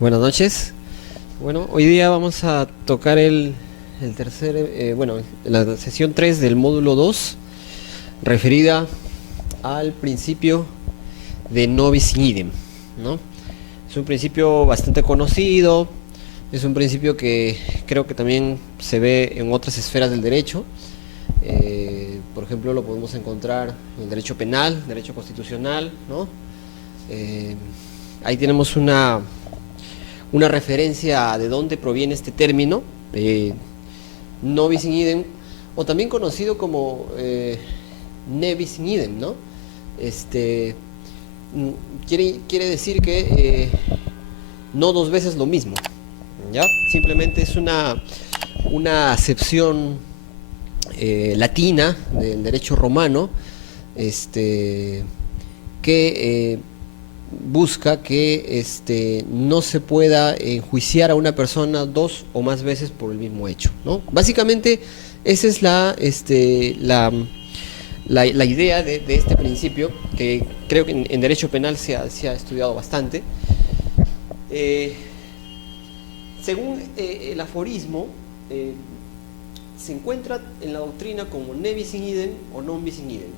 Buenas noches. Bueno, hoy día vamos a tocar el tercer, la sesión 3 del módulo 2, referida al principio de non bis in idem, ¿no? Es un principio bastante conocido, es un principio que creo que también se ve en otras esferas del derecho. Por ejemplo, lo podemos encontrar en el derecho penal, derecho constitucional, ¿no? Ahí tenemos una referencia de dónde proviene este término, non bis in idem, o también conocido como ne bis in idem, ¿no? Quiere decir que no dos veces lo mismo, ¿ya? Simplemente es una acepción latina del derecho romano, que busca que no se pueda enjuiciar a una persona dos o más veces por el mismo hecho, ¿no? Básicamente esa es la idea de este principio, que creo que en derecho penal se ha estudiado bastante. Según el aforismo, se encuentra en la doctrina como ne bis in idem o non bis in idem.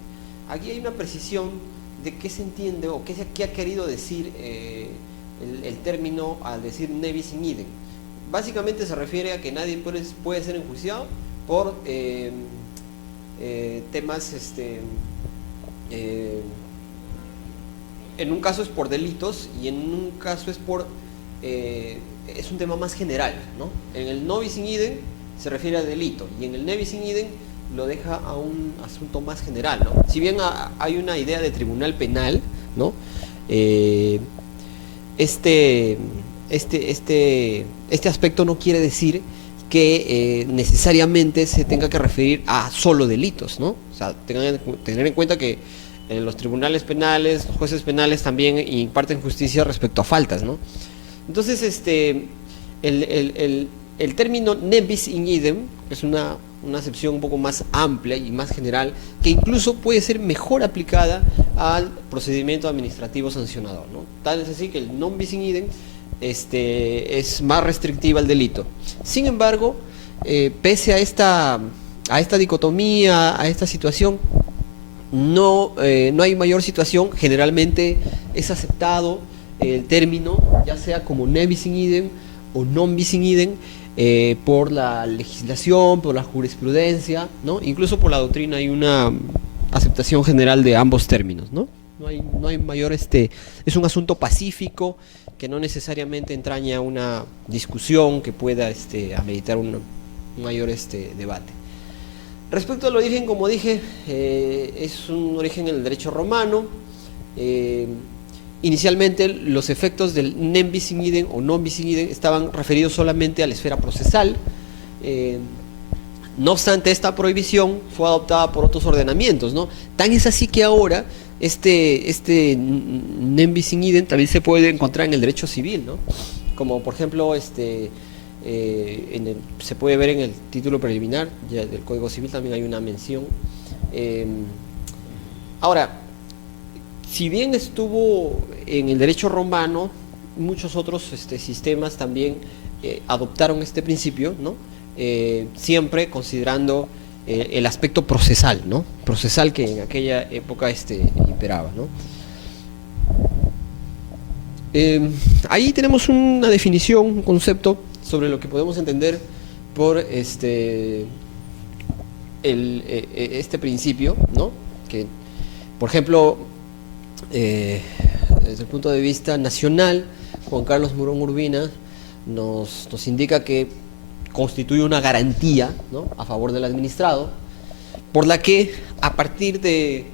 Aquí hay una precisión de qué se entiende o qué ha querido decir el término al decir ne bis in idem. Básicamente se refiere a que nadie puede ser enjuiciado por temas, en un caso es por delitos y en un caso es por es un tema más general, ¿no? En el non bis in idem se refiere a delito y en el ne bis in idem lo deja a un asunto más general, ¿no? Si bien hay una idea de tribunal penal, ¿no? Este aspecto no quiere decir que necesariamente se tenga que referir a solo delitos, ¿no? O sea, tener en cuenta que los tribunales penales, los jueces penales también imparten justicia respecto a faltas, ¿no? Entonces, el término ne bis in idem es una acepción un poco más amplia y más general, que incluso puede ser mejor aplicada al procedimiento administrativo sancionador, ¿no? Tal es así que el non bis in idem es más restrictiva al delito. Sin embargo, pese a esta dicotomía, a esta situación, no hay mayor situación. Generalmente es aceptado el término, ya sea como ne bis in idem o non bis in idem, por la legislación, por la jurisprudencia, ¿no? Incluso por la doctrina hay una aceptación general de ambos términos, ¿no? No hay mayor, es un asunto pacífico que no necesariamente entraña una discusión que pueda ameritar un mayor debate. Respecto al origen, como dije, es un origen en el derecho romano. Inicialmente los efectos del ne bis in idem o non bis in idem estaban referidos solamente a la esfera procesal. No obstante, esta prohibición fue adoptada por otros ordenamientos, ¿no? Tan es así que ahora este ne bis in idem también se puede encontrar en el derecho civil, ¿no? Como por ejemplo se puede ver en el título preliminar ya del Código Civil, también hay una mención. Ahora, si bien estuvo en el derecho romano, muchos otros sistemas también adoptaron este principio, ¿no? Siempre considerando el aspecto procesal, ¿no? Procesal, que en aquella época imperaba, ¿no? Ahí tenemos una definición, un concepto sobre lo que podemos entender por este principio, ¿no? Que, por ejemplo, desde el punto de vista nacional, Juan Carlos Murón Urbina nos indica que constituye una garantía, ¿no?, a favor del administrado, por la que a partir de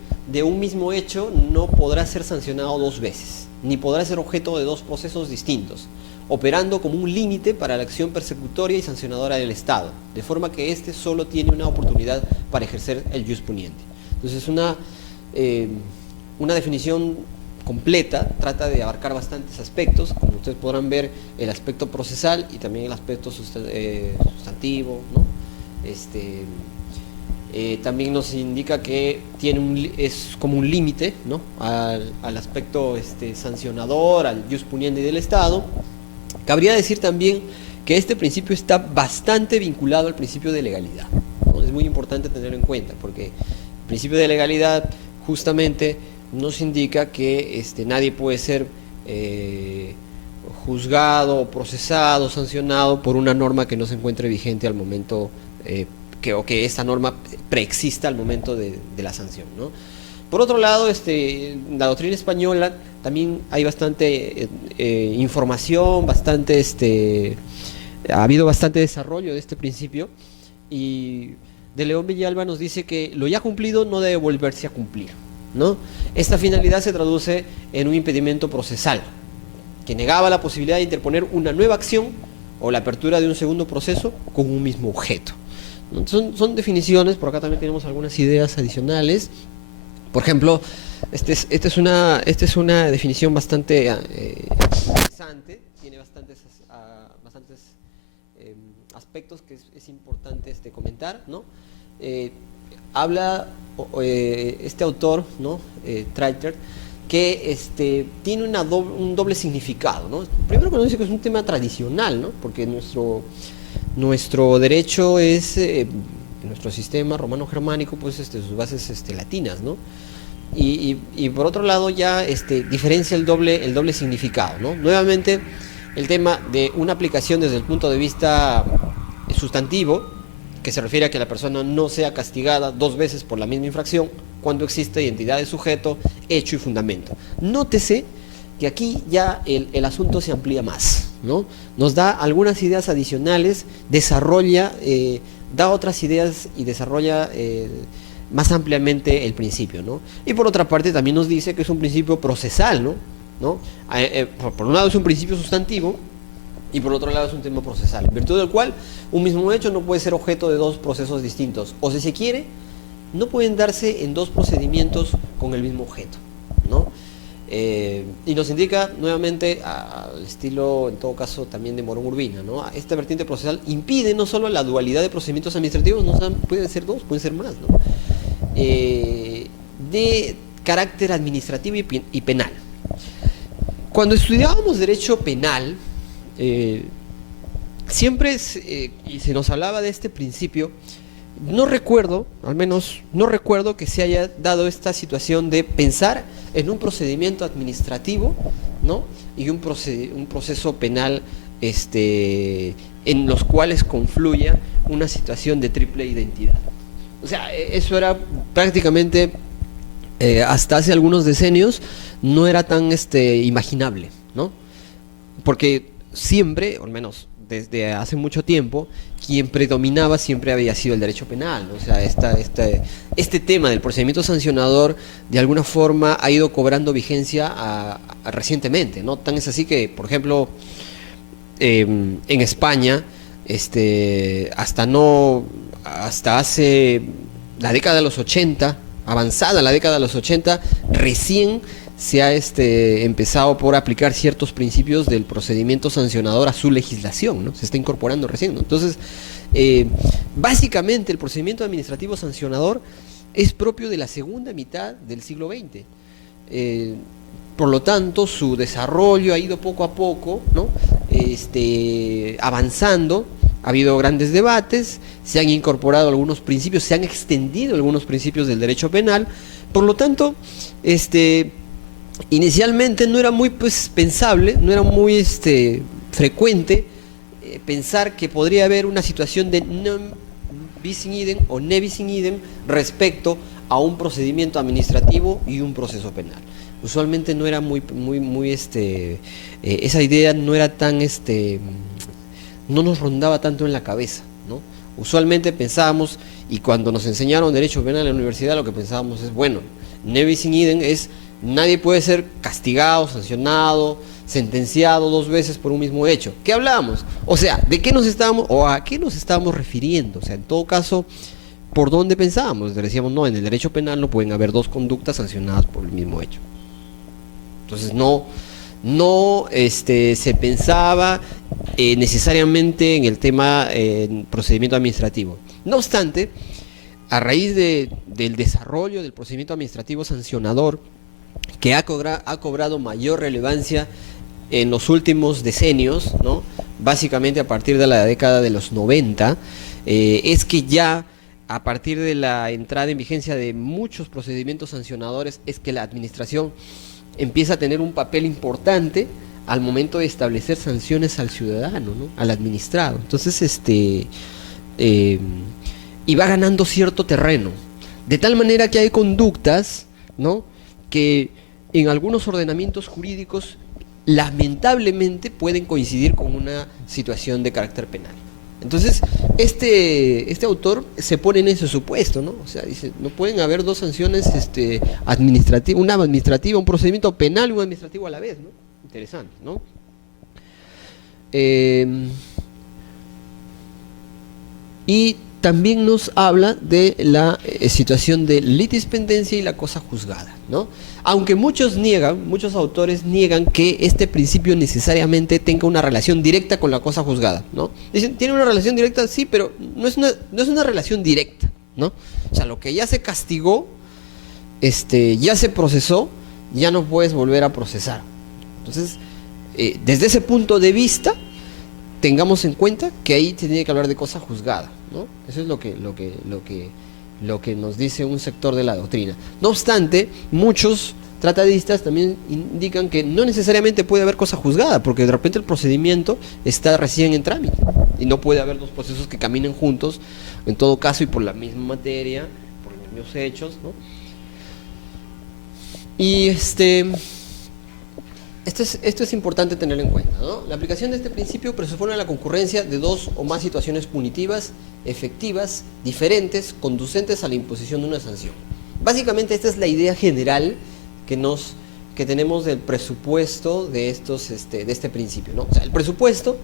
un mismo hecho no podrá ser sancionado dos veces, ni podrá ser objeto de dos procesos distintos, operando como un límite para la acción persecutoria y sancionadora del Estado, de forma que éste solo tiene una oportunidad para ejercer el jus puniendi. Entonces, una definición completa, trata de abarcar bastantes aspectos, como ustedes podrán ver, el aspecto procesal y también el aspecto sustantivo, ¿no? También nos indica que es como un límite, ¿no?, al aspecto sancionador, al jus puniendi del Estado. Cabría decir también que este principio está bastante vinculado al principio de legalidad, ¿no? Es muy importante tenerlo en cuenta, porque el principio de legalidad justamente nos indica que nadie puede ser juzgado, procesado, sancionado por una norma que no se encuentre vigente al momento, o que esta norma preexista al momento de la sanción, ¿no? Por otro lado, la doctrina española también hay bastante información, ha habido bastante desarrollo de este principio, y de León Villalba nos dice que lo ya cumplido no debe volverse a cumplir, ¿no? Esta finalidad se traduce en un impedimento procesal, que negaba la posibilidad de interponer una nueva acción o la apertura de un segundo proceso con un mismo objeto. Son definiciones. Por acá también tenemos algunas ideas adicionales. Por ejemplo, esta es una definición bastante interesante, tiene bastantes aspectos que es importante comentar, ¿no? Habla este autor, ¿no? Treiter, que tiene un doble significado, ¿no? Primero, que nos dice que es un tema tradicional, ¿no? Porque nuestro derecho es nuestro sistema romano-germánico, pues sus bases latinas, ¿no? Y por otro lado ya diferencia el doble significado, ¿no? Nuevamente, el tema de una aplicación desde el punto de vista sustantivo, que se refiere a que la persona no sea castigada dos veces por la misma infracción cuando existe identidad de sujeto, hecho y fundamento. Nótese que aquí ya el asunto se amplía más, ¿no? Nos da algunas ideas adicionales, desarrolla, da otras ideas y desarrolla más ampliamente el principio, ¿no? Y por otra parte también nos dice que es un principio procesal, ¿no? Por un lado es un principio sustantivo y por otro lado es un tema procesal, en virtud del cual un mismo hecho no puede ser objeto de dos procesos distintos, o si se quiere, no pueden darse en dos procedimientos con el mismo objeto, ¿no? Y nos indica nuevamente, al estilo en todo caso también de Morón Urbina, ¿no? Esta vertiente procesal impide no solo la dualidad de procedimientos administrativos, no pueden ser dos, pueden ser más, ¿no? De carácter administrativo y penal. Cuando estudiábamos derecho penal, siempre y se nos hablaba de este principio, no recuerdo, al menos no recuerdo que se haya dado esta situación de pensar en un procedimiento administrativo, ¿no? Y un proceso penal en los cuales confluya una situación de triple identidad. O sea, eso era prácticamente, hasta hace algunos decenios, no era tan imaginable, ¿no? Porque siempre, o al menos desde hace mucho tiempo, quien predominaba siempre había sido el derecho penal, ¿no? O sea, este tema del procedimiento sancionador de alguna forma ha ido cobrando vigencia recientemente, ¿no? Tan es así que, por ejemplo, en España, hasta hace la década de los 80, avanzada la década de los 80, recién se ha empezado por aplicar ciertos principios del procedimiento sancionador a su legislación, ¿no? Se está incorporando recién, ¿no? Entonces, básicamente el procedimiento administrativo sancionador es propio de la segunda mitad del siglo XX. Por lo tanto, su desarrollo ha ido poco a poco, ¿no? Avanzando. Ha habido grandes debates, se han incorporado algunos principios, se han extendido algunos principios del derecho penal. Por lo tanto, inicialmente no era muy pensable, no era muy frecuente pensar que podría haber una situación de non bis in idem o ne bis in idem respecto a un procedimiento administrativo y un proceso penal. Usualmente no era esa idea no era tan no nos rondaba tanto en la cabeza, ¿no? Usualmente pensábamos, y cuando nos enseñaron derecho penal en la universidad, lo que pensábamos es, bueno, ne bis in idem es nadie puede ser castigado, sancionado, sentenciado dos veces por un mismo hecho. ¿Qué hablábamos? O sea, ¿de qué nos estábamos o a qué nos estábamos refiriendo? O sea, en todo caso, ¿por dónde pensábamos? Decíamos, no, en el derecho penal no pueden haber dos conductas sancionadas por el mismo hecho. Entonces no se pensaba necesariamente en el tema procedimiento administrativo. No obstante, a raíz del desarrollo del procedimiento administrativo sancionador, que ha cobrado mayor relevancia en los últimos decenios, ¿no? Básicamente a partir de la década de los 90, es que ya a partir de la entrada en vigencia de muchos procedimientos sancionadores, es que la administración empieza a tener un papel importante al momento de establecer sanciones al ciudadano, ¿no? Al administrado. Entonces, y va ganando cierto terreno, de tal manera que hay conductas, ¿no?, que en algunos ordenamientos jurídicos lamentablemente pueden coincidir con una situación de carácter penal. Entonces, este autor se pone en ese supuesto, ¿no? O sea, dice, no pueden haber dos sanciones administrativas, una administrativa, un procedimiento penal y un administrativo a la vez, ¿no? Interesante, ¿no? Y también nos habla de la situación de litispendencia y la cosa juzgada, ¿no? Aunque muchos autores niegan que este principio necesariamente tenga una relación directa con la cosa juzgada, ¿no? Dicen, tiene una relación directa, sí, pero no es una relación directa, ¿no? O sea, lo que ya se castigó, ya se procesó, ya no puedes volver a procesar. Entonces, desde ese punto de vista, tengamos en cuenta que ahí se tiene que hablar de cosa juzgada, ¿no? Eso es lo que nos dice un sector de la doctrina. No obstante, muchos tratadistas también indican que no necesariamente puede haber cosa juzgada, porque de repente el procedimiento está recién en trámite y no puede haber dos procesos que caminen juntos, en todo caso, y por la misma materia, por los mismos hechos, ¿no? Y esto es importante tener en cuenta, ¿no? La aplicación de este principio presupone la concurrencia de dos o más situaciones punitivas, efectivas, diferentes, conducentes a la imposición de una sanción. Básicamente esta es la idea general que tenemos del presupuesto de este principio, ¿no? O sea, el presupuesto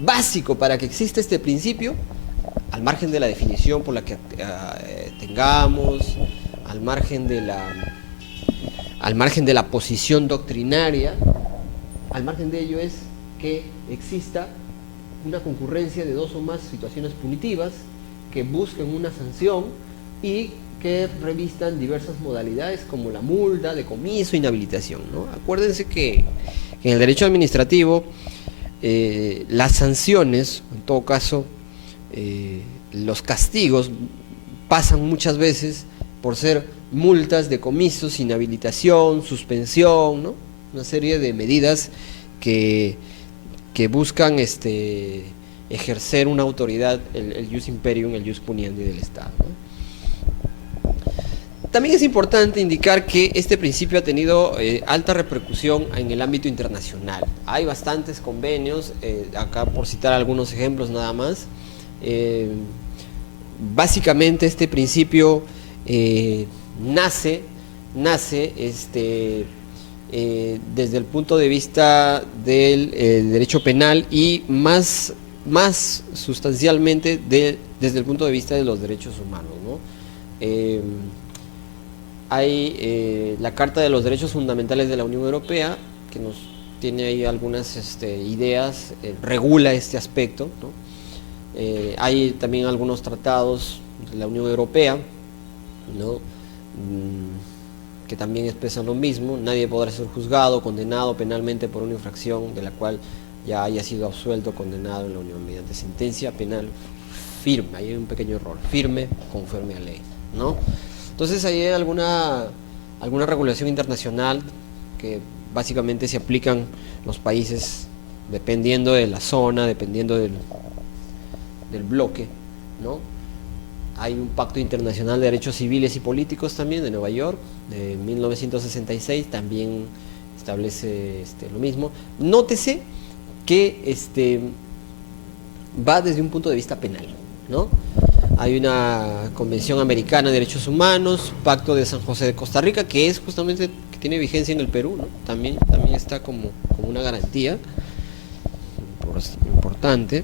básico para que exista este principio, al margen de la definición por la que tengamos, al margen de la posición doctrinaria, al margen de ello es que exista una concurrencia de dos o más situaciones punitivas que busquen una sanción y que revistan diversas modalidades como la multa, decomiso, inhabilitación, ¿no? Acuérdense que en el derecho administrativo las sanciones, en todo caso los castigos, pasan muchas veces por ser multas, decomisos, inhabilitación, suspensión, ¿no? Una serie de medidas que buscan ejercer una autoridad, el jus imperium, el jus puniendi del Estado, ¿no? También es importante indicar que este principio ha tenido alta repercusión en el ámbito internacional. Hay bastantes convenios, acá por citar algunos ejemplos nada más. Básicamente este principio nace desde el punto de vista del derecho penal y más sustancialmente desde el punto de vista de los derechos humanos, ¿no? Hay la Carta de los Derechos Fundamentales de la Unión Europea, que nos tiene ahí algunas ideas, regula este aspecto, ¿no? Hay también algunos tratados de la Unión Europea, ¿no?, que también expresan lo mismo. Nadie podrá ser juzgado, condenado penalmente por una infracción de la cual ya haya sido absuelto o condenado en la Unión mediante sentencia penal firme. Ahí hay un pequeño error, firme conforme a ley, ¿no? Entonces ahí hay alguna regulación internacional que básicamente se aplican los países dependiendo de la zona, dependiendo del bloque, ¿no? Hay un pacto internacional de derechos civiles y políticos también de Nueva York, de 1966, también establece lo mismo. Nótese que va desde un punto de vista penal, ¿no? Hay una Convención Americana de Derechos Humanos, Pacto de San José de Costa Rica, que es justamente, que tiene vigencia en el Perú, ¿no? También está como una garantía importante.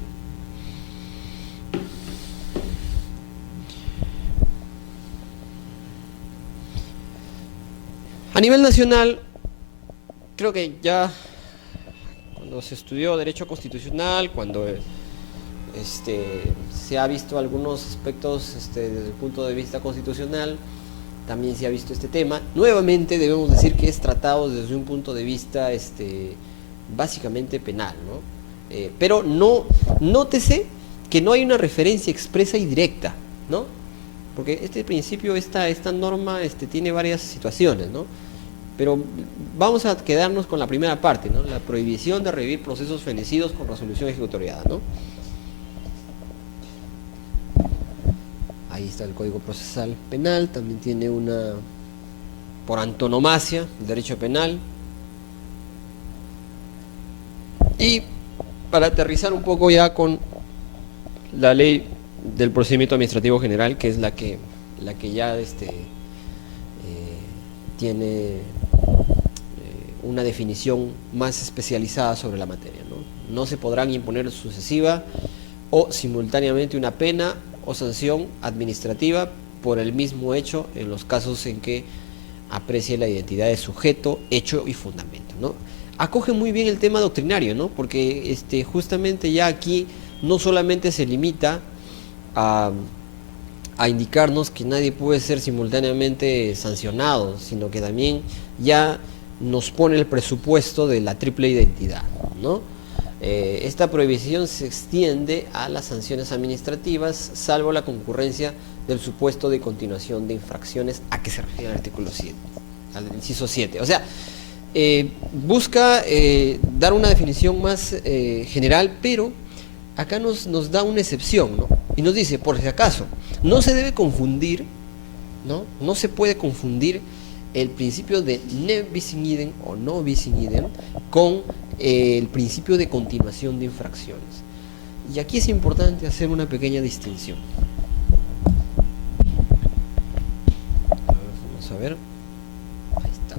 A nivel nacional, creo que ya cuando se estudió Derecho Constitucional, cuando se ha visto algunos aspectos desde el punto de vista constitucional, también se ha visto este tema. Nuevamente debemos decir que es tratado desde un punto de vista básicamente penal, ¿no? Pero no, nótese que no hay una referencia expresa y directa, ¿no? Porque este principio, esta norma tiene varias situaciones, ¿no? Pero vamos a quedarnos con la primera parte, ¿no? La prohibición de revivir procesos fenecidos con resolución ejecutoriada, ¿no? Ahí está el Código Procesal Penal, también tiene una, por antonomasia, el derecho penal. Y para aterrizar un poco ya con la ley del procedimiento administrativo general, que es la que ya tiene una definición más especializada sobre la materia, ¿no? No se podrán imponer sucesiva o simultáneamente una pena o sanción administrativa por el mismo hecho en los casos en que aprecie la identidad de sujeto, hecho y fundamento, ¿no? Acoge muy bien el tema doctrinario, ¿no? Porque justamente ya aquí no solamente se limita a indicarnos que nadie puede ser simultáneamente sancionado, sino que también ya nos pone el presupuesto de la triple identidad, ¿no? Esta prohibición se extiende a las sanciones administrativas, salvo la concurrencia del supuesto de continuación de infracciones a que se refiere el artículo 7, al inciso 7. O sea, busca dar una definición más general, pero acá nos da una excepción, ¿no? Y nos dice, por si acaso, no se debe confundir, ¿no? No se puede confundir el principio de ne bis in idem o no bis in idem con el principio de continuación de infracciones. Y aquí es importante hacer una pequeña distinción. Vamos a ver. Ahí está.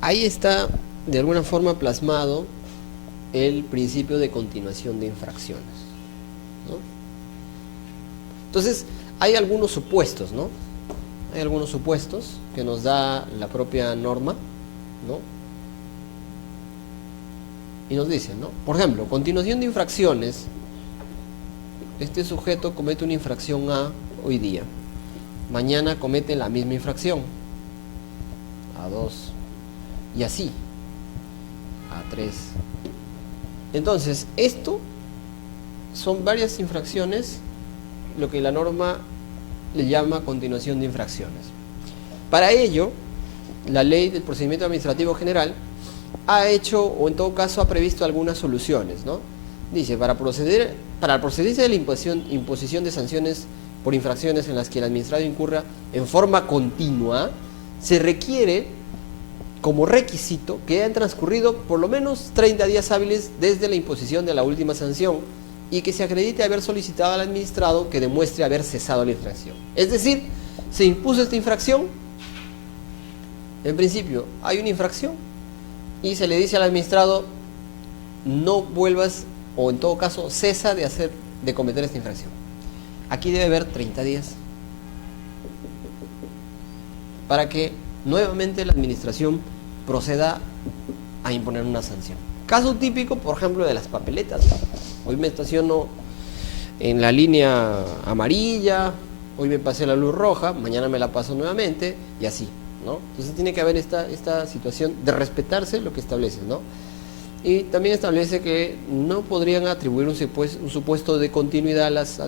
Ahí está de alguna forma plasmado el principio de continuación de infracciones, ¿no? Entonces, hay algunos supuestos, ¿no? Hay algunos supuestos que nos da la propia norma, ¿no? Y nos dicen, ¿no? Por ejemplo, continuación de infracciones. Este sujeto comete una infracción A hoy día. Mañana comete la misma infracción. A2. Y así. A3. Entonces, esto son varias infracciones, lo que la norma le llama continuación de infracciones. Para ello, la ley del procedimiento administrativo general ha hecho, o en todo caso ha previsto algunas soluciones, ¿no? Dice, para procederse de la imposición de sanciones por infracciones en las que el administrado incurra en forma continua, se requiere como requisito que hayan transcurrido por lo menos 30 días hábiles desde la imposición de la última sanción y que se acredite haber solicitado al administrado que demuestre haber cesado la infracción. Es decir, se impuso esta infracción, en principio hay una infracción y se le dice al administrado no vuelvas, o en todo caso cesa de cometer esta infracción. Aquí debe haber 30 días para que nuevamente la administración proceda a imponer una sanción. Caso típico, por ejemplo, de las papeletas. Hoy me estaciono en la línea amarilla, hoy me pasé la luz roja, mañana me la paso nuevamente y así, ¿no? Entonces tiene que haber esta situación de respetarse lo que establece, ¿no? Y también establece que no podrían atribuir un supuesto de continuidad a las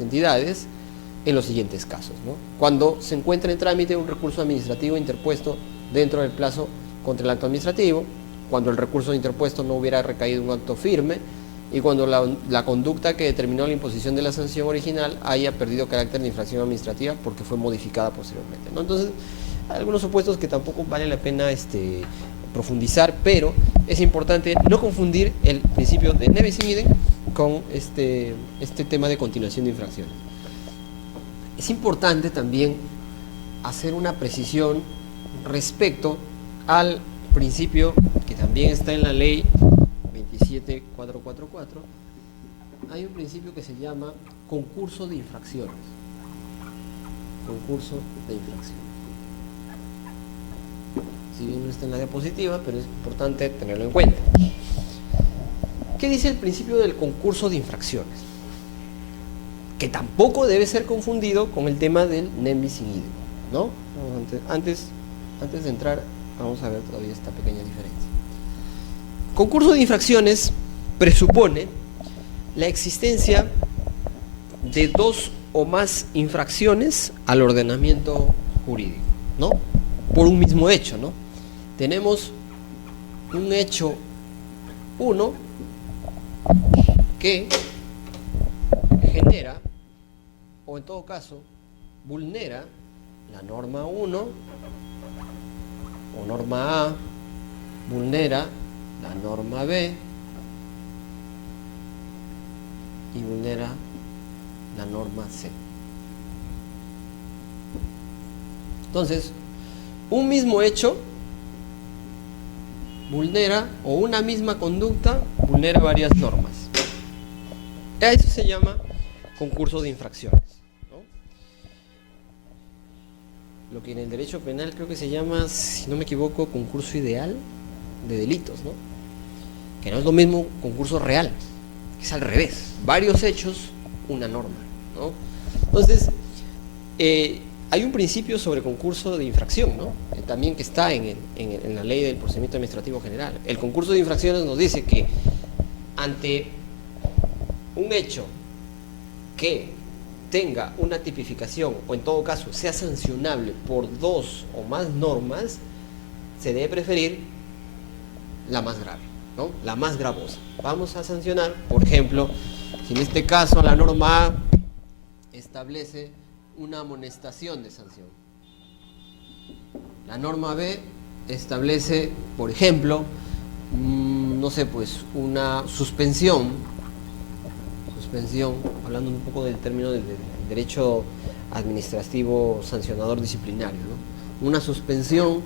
entidades en los siguientes casos, ¿no? Cuando se encuentra en trámite un recurso administrativo interpuesto dentro del plazo contra el acto administrativo, cuando el recurso interpuesto no hubiera recaído un acto firme y cuando la conducta que determinó la imposición de la sanción original haya perdido carácter de infracción administrativa porque fue modificada posteriormente, ¿no? Entonces, hay algunos supuestos que tampoco vale la pena profundizar, pero es importante no confundir el principio de ne bis in idem con este tema de continuación de infracciones. Es importante también hacer una precisión respecto al principio que también está en la ley 27444. Hay un principio que se llama concurso de infracciones. Concurso de infracciones. Si bien no está en la diapositiva, pero es importante tenerlo en cuenta. ¿Qué dice el principio del concurso de infracciones? Que tampoco debe ser confundido con el tema del ne bis in idem, ¿no? Antes de entrar, vamos a ver todavía esta pequeña diferencia. concurso de infracciones presupone la existencia de dos o más infracciones al ordenamiento jurídico, ¿no? Por un mismo hecho, ¿no? Tenemos un hecho 1 que genera, o en todo caso, vulnera la norma 1 o norma A, vulnera la norma B y vulnera la norma C. Entonces, un mismo hecho vulnera, o una misma conducta vulnera varias normas. A eso se llama concurso de infracciones, ¿no? Lo que en el derecho penal creo que se llama, si no me equivoco, concurso ideal de delitos, ¿no? Que no es lo mismo concurso real, es al revés, varios hechos, una norma, ¿no? Entonces, hay un principio sobre concurso de infracción, ¿no? También que está en la ley del procedimiento administrativo general. El concurso de infracciones nos dice que ante un hecho que tenga una tipificación, o en todo caso sea sancionable por dos o más normas, se debe preferir la más grave, ¿no? La más gravosa. Vamos a sancionar, por ejemplo, si en este caso la norma A establece una amonestación de sanción, la norma B establece, por ejemplo, no sé, pues una suspensión, hablando un poco del término del derecho administrativo sancionador disciplinario, ¿no? Una suspensión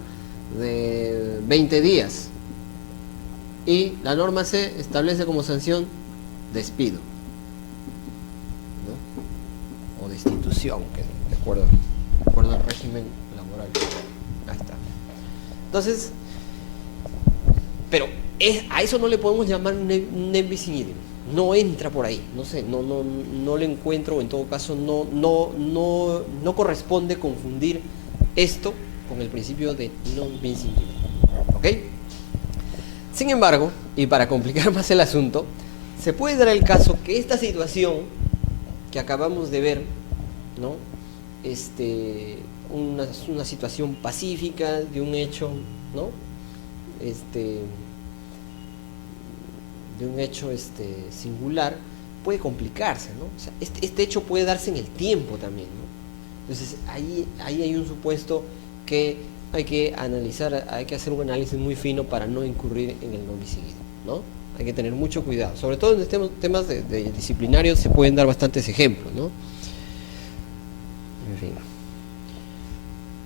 de 20 días, y la norma C establece como sanción despido, ¿no? O destitución, que de acuerdo al régimen laboral. Ahí está. Entonces, pero a eso no le podemos llamar un nem bis in idem. No entra por ahí, no sé, no le encuentro, o en todo caso no corresponde confundir esto con el principio de non bis in idem. ¿Ok? Sin embargo, y para complicar más el asunto, se puede dar el caso que esta situación que acabamos de ver, ¿no? Una situación pacífica de un hecho, ¿no? De un hecho singular, puede complicarse, ¿no? O sea, este hecho puede darse en el tiempo también, ¿no? Entonces ahí hay un supuesto que hay que analizar, hay que hacer un análisis muy fino para no incurrir en el non bis in idem, ¿no? Hay que tener mucho cuidado, sobre todo en temas de disciplinarios se pueden dar bastantes ejemplos, ¿no? En fin.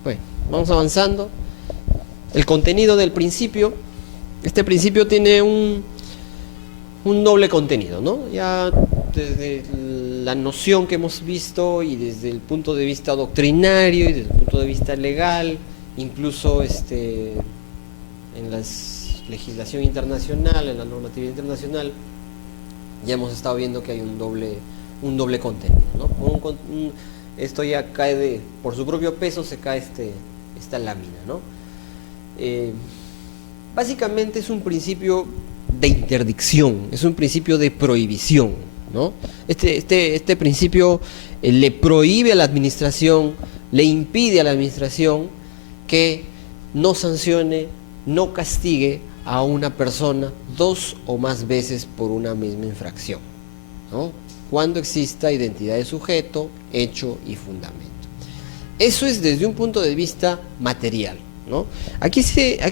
Bueno, vamos avanzando. El contenido del principio, este principio tiene un doble contenido, ¿no? Ya desde la noción que hemos visto y desde el punto de vista doctrinario y desde el punto de vista legal, incluso en la legislación internacional, en la normatividad internacional, ya hemos estado viendo que hay un doble contenido, ¿no? Esto ya cae por su propio peso, se cae esta lámina, ¿no? Básicamente es un principio de interdicción, es un principio de prohibición, ¿no? Este principio le prohíbe a la administración, le impide a la administración que no sancione, no castigue a una persona dos o más veces por una misma infracción, ¿no? Cuando exista identidad de sujeto, hecho y fundamento. Eso es desde un punto de vista material, ¿no? Aquí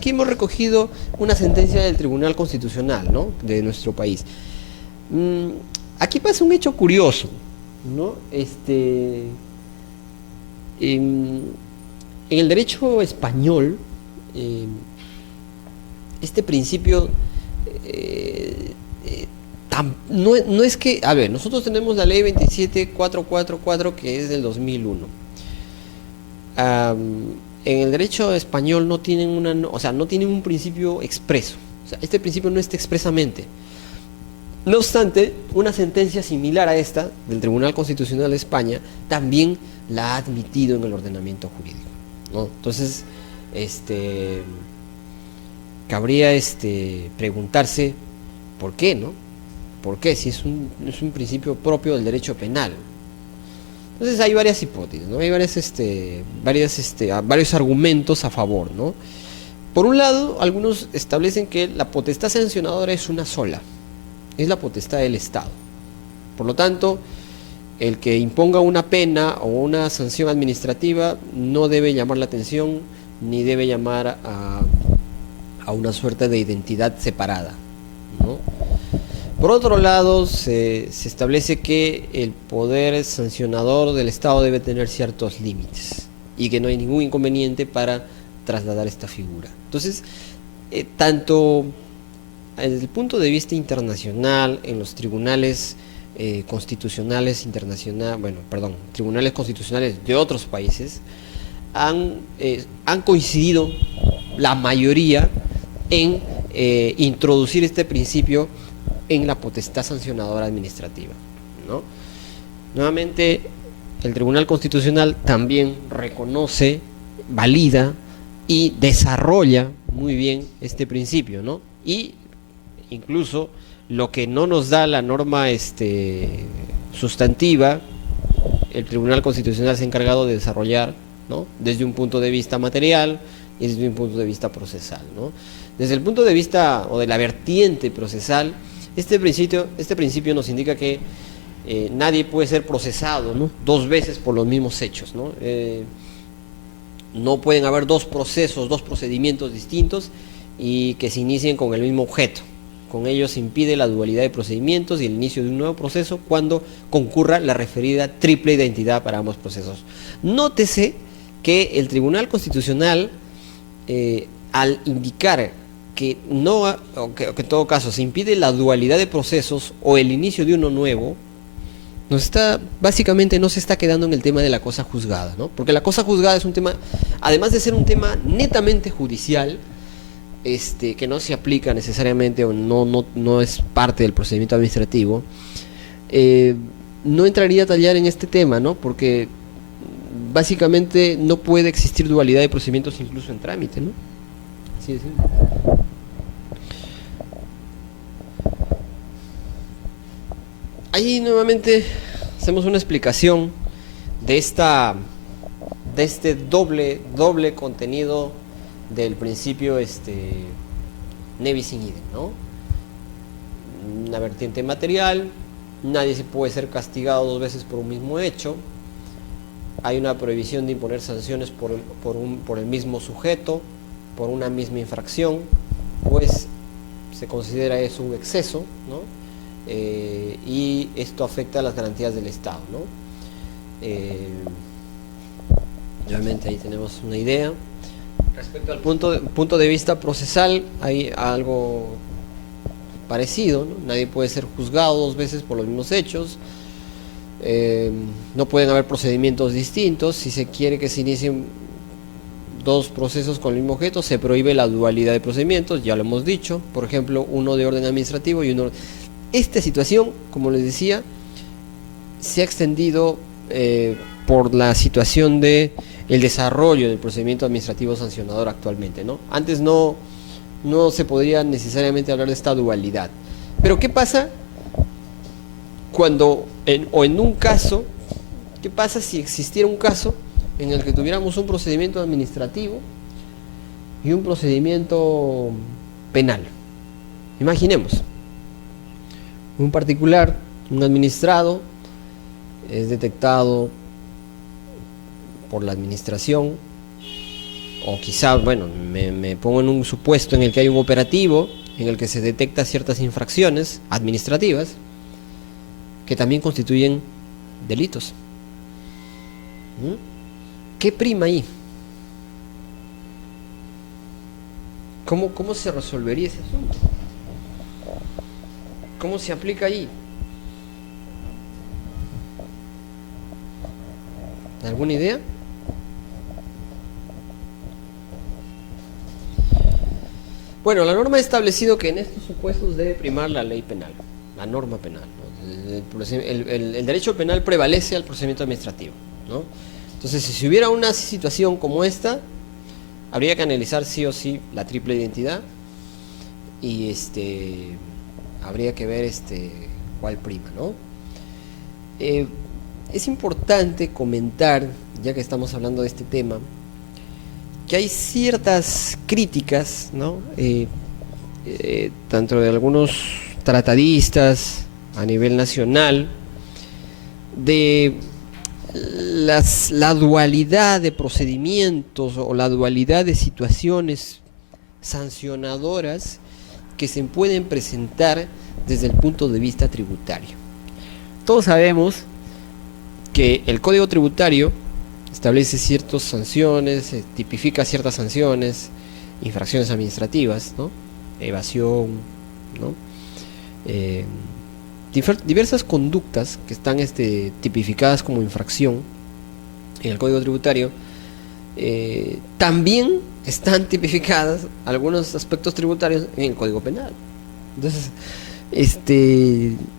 hemos recogido una sentencia del Tribunal Constitucional, ¿no? De nuestro país. Aquí pasa un hecho curioso, ¿no? En el derecho español, este principio no es que, a ver, nosotros tenemos la ley 27444 que es del 2001. En el derecho español no tienen no tienen un principio expreso. O sea, este principio no está expresamente. No obstante, una sentencia similar a esta del Tribunal Constitucional de España también la ha admitido en el ordenamiento jurídico, ¿no? Entonces, cabría preguntarse por qué, ¿no? ¿Por qué? Si es un principio propio del derecho penal. Entonces hay varias hipótesis, ¿no? Hay varios argumentos a favor, ¿no? Por un lado, algunos establecen que la potestad sancionadora es una sola, es la potestad del Estado. Por lo tanto, el que imponga una pena o una sanción administrativa no debe llamar la atención ni debe llamar a una suerte de identidad separada, ¿no? Por otro lado, se establece que el poder sancionador del Estado debe tener ciertos límites y que no hay ningún inconveniente para trasladar esta figura. Entonces, tanto desde el punto de vista internacional, en los tribunales constitucionales tribunales constitucionales de otros países, han coincidido la mayoría en introducir este principio en la potestad sancionadora administrativa, ¿no? Nuevamente, el Tribunal Constitucional también reconoce, valida y desarrolla muy bien este principio, ¿no? Y incluso lo que no nos da la norma sustantiva, el Tribunal Constitucional se ha encargado de desarrollar, ¿no? Desde un punto de vista material y desde un punto de vista procesal, ¿no? Desde el punto de vista o de la vertiente procesal, este principio nos indica que nadie puede ser procesado, ¿no? Dos veces por los mismos hechos, ¿no? No pueden haber dos procedimientos distintos y que se inicien con el mismo objeto. Con ello se impide la dualidad de procedimientos y el inicio de un nuevo proceso cuando concurra la referida triple identidad para ambos procesos. Nótese que el Tribunal Constitucional, al indicar que en todo caso se impide la dualidad de procesos o el inicio de uno nuevo, básicamente no se está quedando en el tema de la cosa juzgada, ¿no? Porque la cosa juzgada es un tema, además de ser un tema netamente judicial, que no se aplica necesariamente o no es parte del procedimiento administrativo, no entraría a tallar en este tema, ¿no? Porque básicamente no puede existir dualidad de procedimientos incluso en trámite, ¿no? Así de simple. Ahí nuevamente hacemos una explicación de este doble contenido del principio ne bis in idem, ¿no? Una vertiente material, nadie se puede ser castigado dos veces por un mismo hecho, hay una prohibición de imponer sanciones por el mismo sujeto, por una misma infracción, pues se considera eso un exceso, ¿no? Y esto afecta a las garantías del Estado, ¿no? Realmente ahí tenemos una idea. Respecto al punto de vista procesal, hay algo parecido, ¿no? Nadie puede ser juzgado dos veces por los mismos hechos, no pueden haber procedimientos distintos. Si se quiere que se inicien dos procesos con el mismo objeto, se prohíbe la dualidad de procedimientos, ya lo hemos dicho, por ejemplo, uno de orden administrativo y uno... Esta situación, como les decía, se ha extendido por la situación de el desarrollo del procedimiento administrativo sancionador actualmente, ¿no? Antes no se podría necesariamente hablar de esta dualidad. Pero ¿qué pasa en un caso? ¿Qué pasa si existiera un caso en el que tuviéramos un procedimiento administrativo y un procedimiento penal? Imaginemos, un particular, un administrado, es detectado por la administración, o quizás, bueno, me pongo en un supuesto en el que hay un operativo en el que se detecta ciertas infracciones administrativas que también constituyen delitos. ¿Qué prima ahí? ¿Cómo se resolvería ese asunto? ¿Cómo se aplica ahí? ¿Alguna idea? Bueno, la norma ha establecido que en estos supuestos debe primar la ley penal, la norma penal, ¿no? El derecho penal prevalece al procedimiento administrativo, ¿no? Entonces, si hubiera una situación como esta, habría que analizar sí o sí la triple identidad, y habría que ver cuál prima, ¿no? Es importante comentar, ya que estamos hablando de este tema, que hay ciertas críticas, ¿no? Tanto de algunos tratadistas a nivel nacional, de la dualidad de procedimientos o la dualidad de situaciones sancionadoras que se pueden presentar desde el punto de vista tributario. Todos sabemos que el Código Tributario establece ciertas sanciones, tipifica ciertas sanciones, infracciones administrativas, ¿no? Evasión, ¿no? Diversas conductas que están tipificadas como infracción en el Código Tributario. También están tipificadas algunos aspectos tributarios en el Código Penal. Entonces,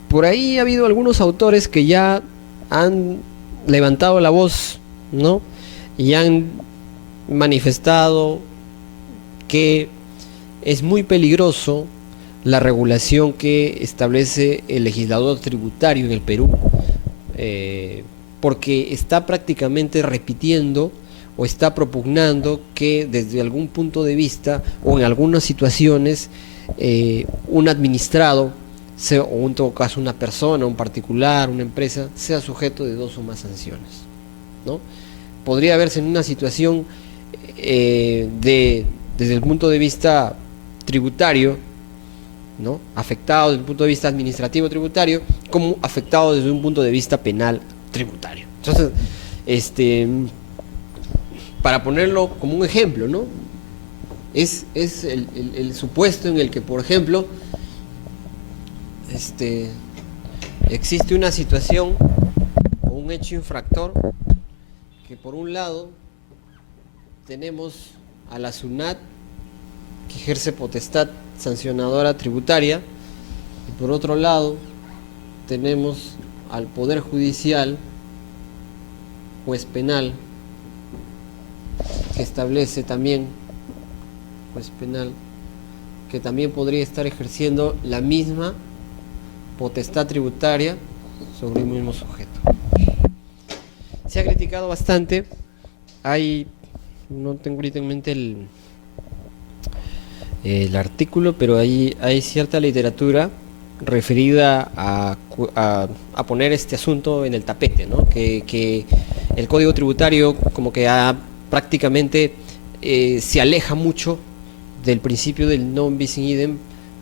por ahí ha habido algunos autores que ya han levantado la voz, ¿no? Y han manifestado que es muy peligroso la regulación que establece el legislador tributario en el Perú, porque está prácticamente repitiendo o está propugnando que desde algún punto de vista o en algunas situaciones un administrado, o en todo caso una persona, un particular, una empresa, sea sujeto de 2 o más sanciones, ¿no? Podría verse en una situación desde el punto de vista tributario, ¿no? Afectado desde el punto de vista administrativo tributario, como afectado desde un punto de vista penal tributario. Entonces, para ponerlo como un ejemplo, ¿no? Es el supuesto en el que, por ejemplo, existe una situación o un hecho infractor que por un lado tenemos a la SUNAT, que ejerce potestad sancionadora tributaria, y por otro lado tenemos al Poder Judicial, juez penal, que establece también, juez penal, que también podría estar ejerciendo la misma potestad tributaria sobre el mismo sujeto. Se ha criticado bastante, no tengo ahorita en mente el artículo, pero ahí hay cierta literatura referida a poner este asunto en el tapete, ¿no? Que el Código Tributario como que prácticamente se aleja mucho del principio del non bis in idem,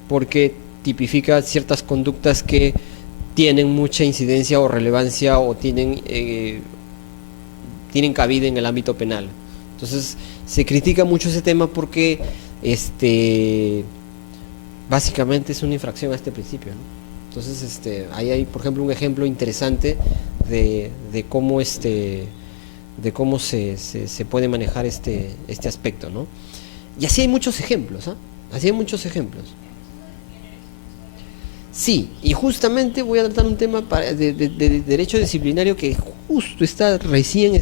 porque tipifica ciertas conductas que tienen mucha incidencia o relevancia o tienen cabida en el ámbito penal. Entonces se critica mucho ese tema porque básicamente es una infracción a este principio, ¿no? Entonces ahí hay, por ejemplo, un ejemplo interesante de cómo se puede manejar este aspecto, ¿no? Y así hay muchos ejemplos, ¿eh? Así hay muchos ejemplos. Sí, y justamente voy a tratar un tema de derecho disciplinario que justo está recién,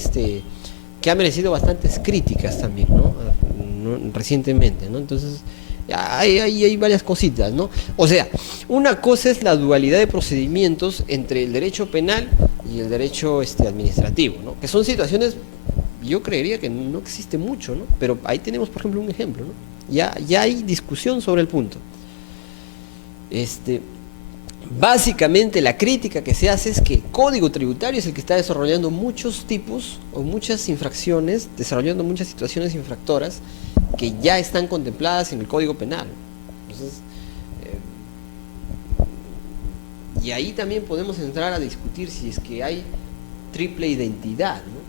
que ha merecido bastantes críticas también, ¿no? Recientemente, ¿no? Entonces, hay varias cositas, ¿no? O sea, una cosa es la dualidad de procedimientos entre el derecho penal y el derecho administrativo, ¿no? Que son situaciones, yo creería que no existe mucho, ¿no? Pero ahí tenemos, por ejemplo, un ejemplo, ¿no? Ya hay discusión sobre el punto. Básicamente la crítica que se hace es que el Código Tributario es el que está desarrollando muchos tipos o muchas infracciones, desarrollando muchas situaciones infractoras que ya están contempladas en el Código Penal. Entonces, y ahí también podemos entrar a discutir si es que hay triple identidad, ¿no?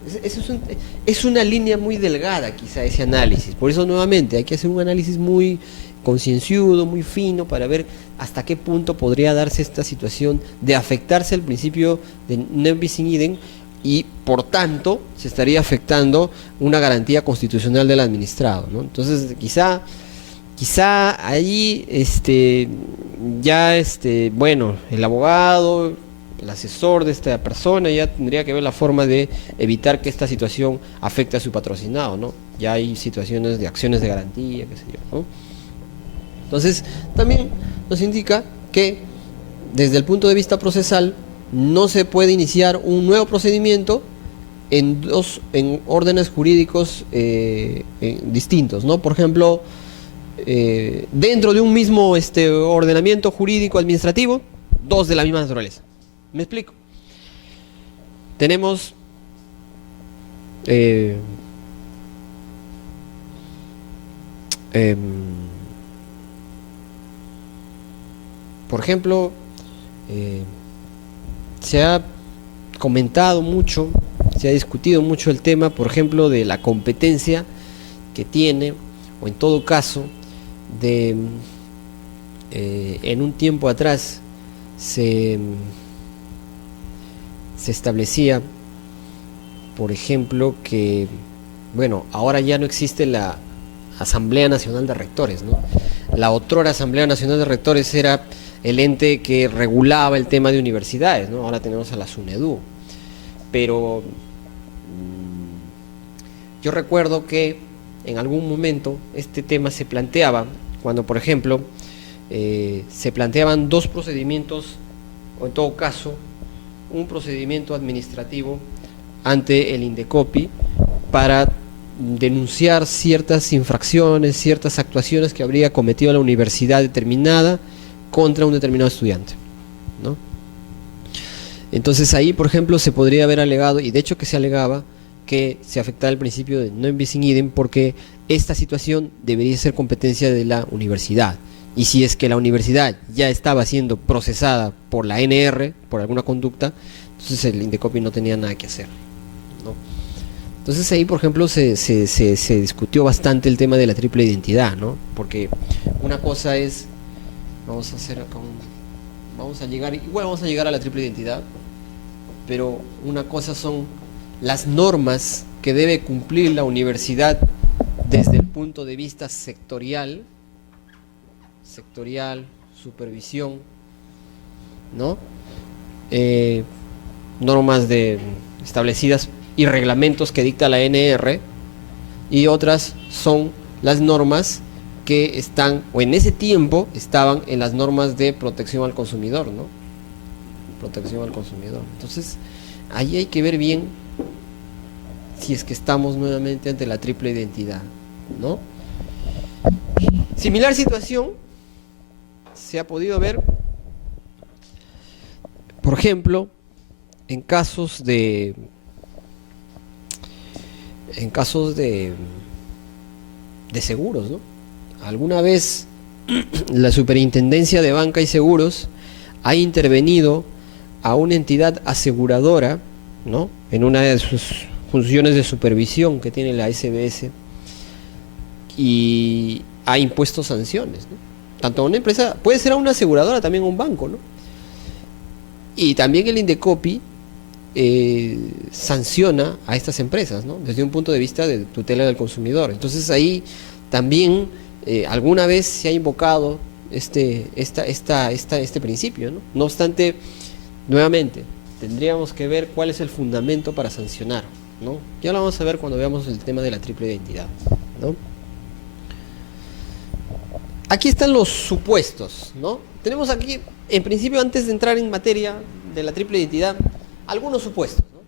Es una línea muy delgada quizá ese análisis. Por eso nuevamente hay que hacer un análisis muy concienciudo, muy fino, para ver hasta qué punto podría darse esta situación de afectarse el principio de non bis in idem y por tanto se estaría afectando una garantía constitucional del administrado, ¿no? Entonces quizá ahí bueno, el abogado, el asesor de esta persona ya tendría que ver la forma de evitar que esta situación afecte a su patrocinado, ¿no? Ya hay situaciones de acciones de garantía, qué sé yo, ¿no? Entonces, también nos indica que desde el punto de vista procesal no se puede iniciar un nuevo procedimiento en órdenes jurídicos distintos, ¿no? Por ejemplo, dentro de un mismo ordenamiento jurídico administrativo, dos de la misma naturaleza. ¿Me explico? Tenemos por ejemplo, se ha comentado mucho, se ha discutido mucho el tema, por ejemplo, de la competencia que tiene, o en todo caso, en un tiempo atrás se establecía, por ejemplo, que, bueno, ahora ya no existe la Asamblea Nacional de Rectores, ¿no? La otrora Asamblea Nacional de Rectores era el ente que regulaba el tema de universidades, ¿no? Ahora tenemos a la SUNEDU. Pero yo recuerdo que en algún momento este tema se planteaba cuando, por ejemplo, se planteaban dos procedimientos, o en todo caso, un procedimiento administrativo ante el INDECOPI para denunciar ciertas infracciones, ciertas actuaciones que habría cometido la universidad determinada contra un determinado estudiante, ¿no? Entonces ahí, por ejemplo, se podría haber alegado, y de hecho que se alegaba, que se afectaba el principio de non bis in idem, porque esta situación debería ser competencia de la universidad. Y si es que la universidad ya estaba siendo procesada por la NR, por alguna conducta, entonces el INDECOPI no tenía nada que hacer, ¿no? Entonces ahí, por ejemplo, se discutió bastante el tema de la triple identidad, ¿no? Porque una cosa es, vamos a hacer acá vamos a llegar a la triple identidad, pero una cosa son las normas que debe cumplir la universidad desde el punto de vista sectorial, supervisión, ¿no? Normas establecidas y reglamentos que dicta la NR, y otras son las normas que están, o en ese tiempo estaban en las normas de protección al consumidor, ¿no? Protección al consumidor. Entonces, ahí hay que ver bien si es que estamos nuevamente ante la triple identidad, ¿no? Similar situación se ha podido ver, por ejemplo, en casos de seguros, ¿no? Alguna vez la Superintendencia de Banca y Seguros ha intervenido a una entidad aseguradora, ¿no? En una de sus funciones de supervisión que tiene la SBS, y ha impuesto sanciones, ¿no? Tanto a una empresa, puede ser a una aseguradora, también a un banco, ¿no? Y también el INDECOPI sanciona a estas empresas, ¿no? Desde un punto de vista de tutela del consumidor. Entonces ahí también alguna vez se ha invocado este principio, ¿no? No obstante, nuevamente, tendríamos que ver cuál es el fundamento para sancionar, ¿no? Ya lo vamos a ver cuando veamos el tema de la triple identidad, ¿no? Aquí están los supuestos, ¿no? Tenemos aquí, en principio, antes de entrar en materia de la triple identidad, algunos supuestos, ¿no?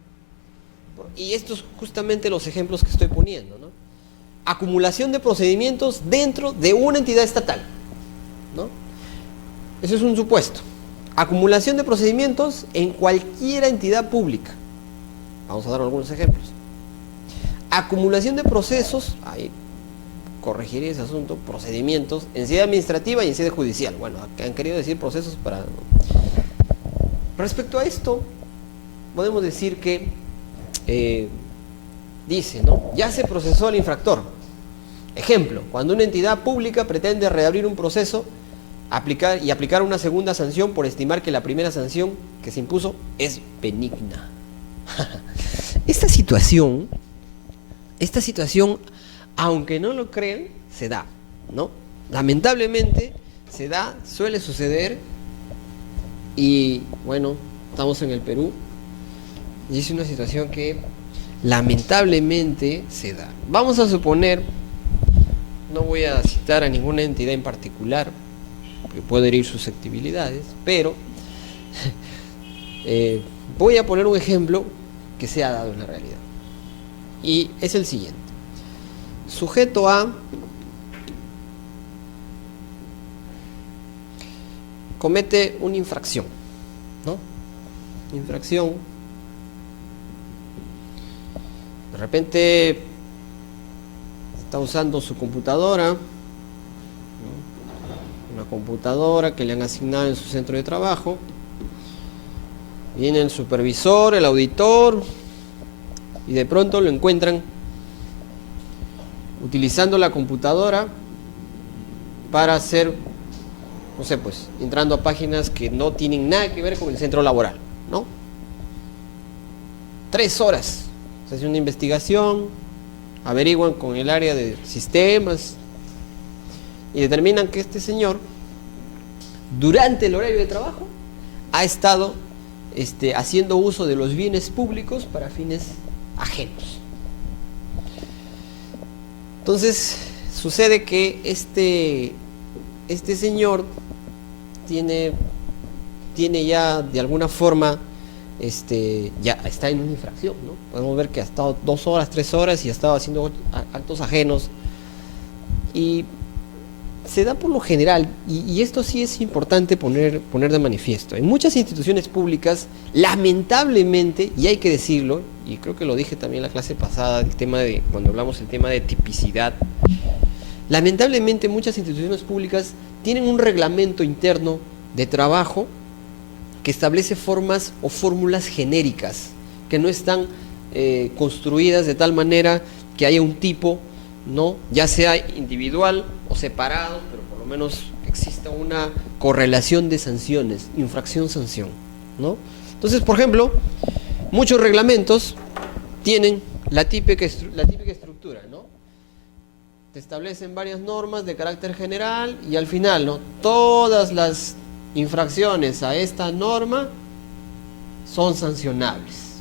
Y estos justamente los ejemplos que estoy poniendo, ¿no? Acumulación de procedimientos dentro de una entidad estatal, ¿no? Ese es un supuesto. Acumulación de procedimientos en cualquier entidad pública. Vamos a dar algunos ejemplos. Acumulación de procesos, ahí corregiré ese asunto, procedimientos en sede administrativa y en sede judicial. Bueno, han querido decir procesos para... Respecto a esto, podemos decir que dice, ¿no? Ya se procesó al infractor. Ejemplo, cuando una entidad pública pretende reabrir un proceso, aplicar una segunda sanción por estimar que la primera sanción que se impuso es benigna. Esta situación, aunque no lo crean, se da, ¿no? Lamentablemente se da, suele suceder, y bueno, estamos en el Perú y es una situación que lamentablemente se da. Vamos a suponer no voy a citar a ninguna entidad en particular, porque puedo herir susceptibilidades, pero voy a poner un ejemplo que se ha dado en la realidad. Y es el siguiente. Sujeto A comete una infracción, ¿no? Infracción. De repente está usando su computadora, ¿no? Una computadora que le han asignado en su centro de trabajo. Viene el supervisor, el auditor, y de pronto lo encuentran utilizando la computadora para hacer, no sé, pues, entrando a páginas que no tienen nada que ver con el centro laboral, ¿no? 3 horas. Se hace una investigación, averiguan con el área de sistemas y determinan que este señor, durante el horario de trabajo, ha estado haciendo uso de los bienes públicos para fines ajenos. Entonces, sucede que este señor tiene ya de alguna forma, ya está en una infracción, ¿no? Podemos ver que ha estado 2 horas, 3 horas y ha estado haciendo actos ajenos. Y se da por lo general, y esto sí es importante poner de manifiesto. En muchas instituciones públicas, lamentablemente, y hay que decirlo, y creo que lo dije también en la clase pasada, cuando hablamos del tema de tipicidad, lamentablemente muchas instituciones públicas tienen un reglamento interno de trabajo que establece formas o fórmulas genéricas, que no están construidas de tal manera que haya un tipo, ¿no? Ya sea individual o separado, pero por lo menos exista una correlación de sanciones, infracción-sanción, ¿no? Entonces, por ejemplo, muchos reglamentos tienen la típica estructura, ¿no? Te establecen varias normas de carácter general y al final, ¿no? Todas las infracciones a esta norma son sancionables.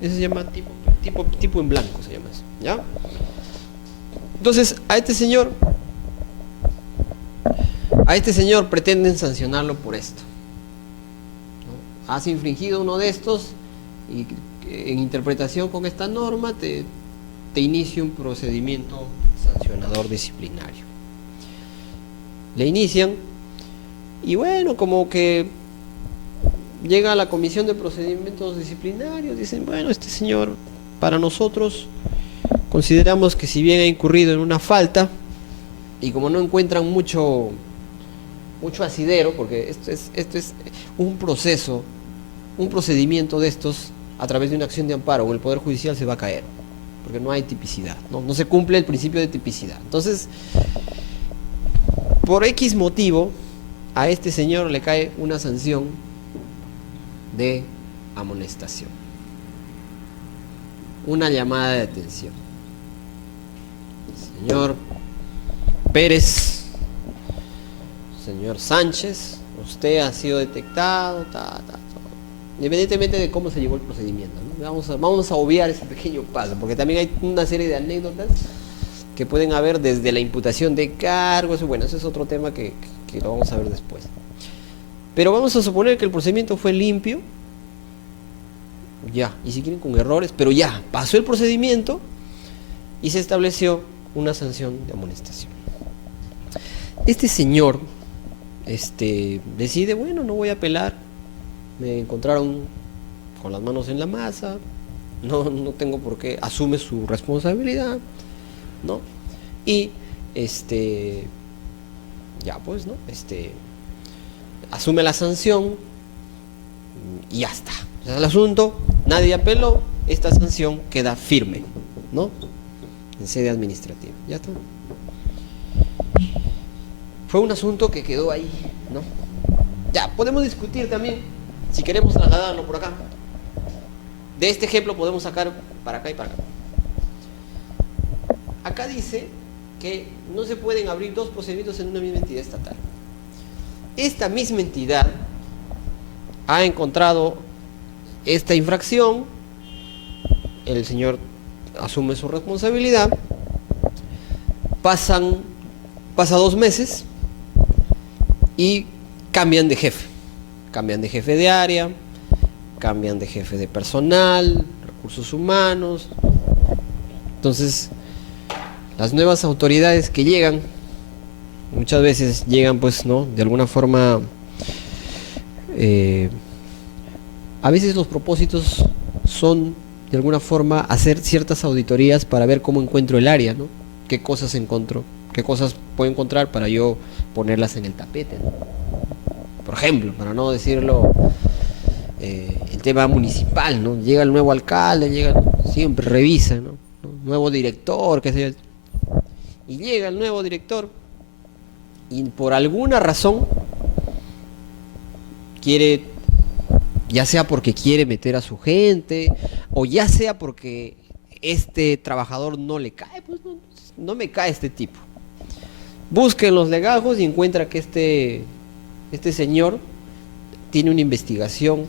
Eso se llama tipo en blanco, se llama eso, ¿ya? Entonces, a este señor pretenden sancionarlo por esto, ¿no? Has infringido uno de estos y en interpretación con esta norma te inicia un procedimiento sancionador disciplinario. Le inician y bueno, como que llega a la comisión de procedimientos disciplinarios, dicen, bueno, este señor, para nosotros consideramos que si bien ha incurrido en una falta, y como no encuentran mucho asidero, porque esto es un procedimiento de estos a través de una acción de amparo o el Poder Judicial se va a caer, porque no hay tipicidad, no se cumple el principio de tipicidad. Entonces, por X motivo, a este señor le cae una sanción de amonestación, una llamada de atención. Señor Pérez, señor Sánchez, usted ha sido detectado, independientemente de cómo se llevó el procedimiento, ¿no? Vamos a obviar ese pequeño paso, porque también hay una serie de anécdotas que pueden haber desde la imputación de cargos. Bueno, ese es otro tema que lo vamos a ver después. Pero vamos a suponer que el procedimiento fue limpio, ya, y si quieren con errores, pero ya, pasó el procedimiento y se estableció una sanción de amonestación. Este señor decide, bueno, no voy a apelar, me encontraron con las manos en la masa, no tengo por qué, asume su responsabilidad, ¿no? Y ya pues, ¿no? Asume la sanción y ya está. O sea, el asunto, nadie apeló, esta sanción queda firme, ¿no? En sede administrativa. Ya está. Fue un asunto que quedó ahí, ¿no? Ya, podemos discutir también, si queremos trasladarlo por acá. De este ejemplo podemos sacar para acá y para acá. Acá dice que no se pueden abrir 2 procedimientos en una misma entidad estatal. Esta misma entidad ha encontrado esta infracción, el señor asume su responsabilidad Pasa 2 meses y cambian de jefe. Cambian de jefe de área, cambian de jefe de personal, recursos humanos. Entonces, las nuevas autoridades que llegan, muchas veces llegan, pues, ¿no? De alguna forma, a veces los propósitos son, de alguna forma, hacer ciertas auditorías para ver cómo encuentro el área, ¿no? Qué cosas encuentro, qué cosas puedo encontrar para yo ponerlas en el tapete, ¿no? Por ejemplo, para no decirlo, el tema municipal, ¿no? Llega el nuevo alcalde, siempre revisa, ¿no? Nuevo director, qué sé yo. Y llega el nuevo director y por alguna razón quiere, ya sea porque quiere meter a su gente, o ya sea porque este trabajador no le cae, pues no me cae este tipo. Busca en los legajos y encuentra que este señor tiene una investigación,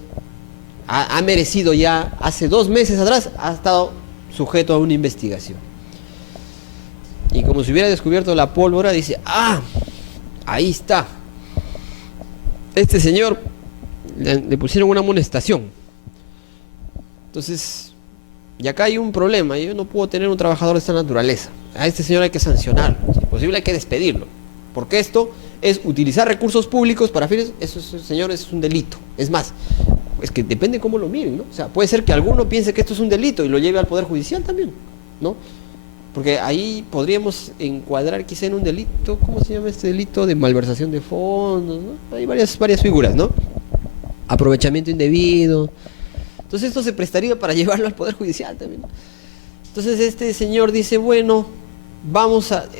ha merecido ya, hace 2 meses atrás, ha estado sujeto a una investigación. Y como si hubiera descubierto la pólvora, dice, ahí está. Este señor le pusieron una amonestación. Entonces, y acá hay un problema. Yo no puedo tener un trabajador de esta naturaleza. A este señor hay que sancionarlo. Si es posible, hay que despedirlo. Porque esto es utilizar recursos públicos para fines. Eso, señor, es un delito. Es más, es que depende cómo lo miren, ¿no? O sea, puede ser que alguno piense que esto es un delito y lo lleve al Poder Judicial también, ¿no? Porque ahí podríamos encuadrar quizá en un delito, ¿cómo se llama este delito? De malversación de fondos, ¿no? Hay varias figuras, ¿no? Aprovechamiento indebido. Entonces esto se prestaría para llevarlo al Poder Judicial también, ¿no? Entonces este señor dice, bueno,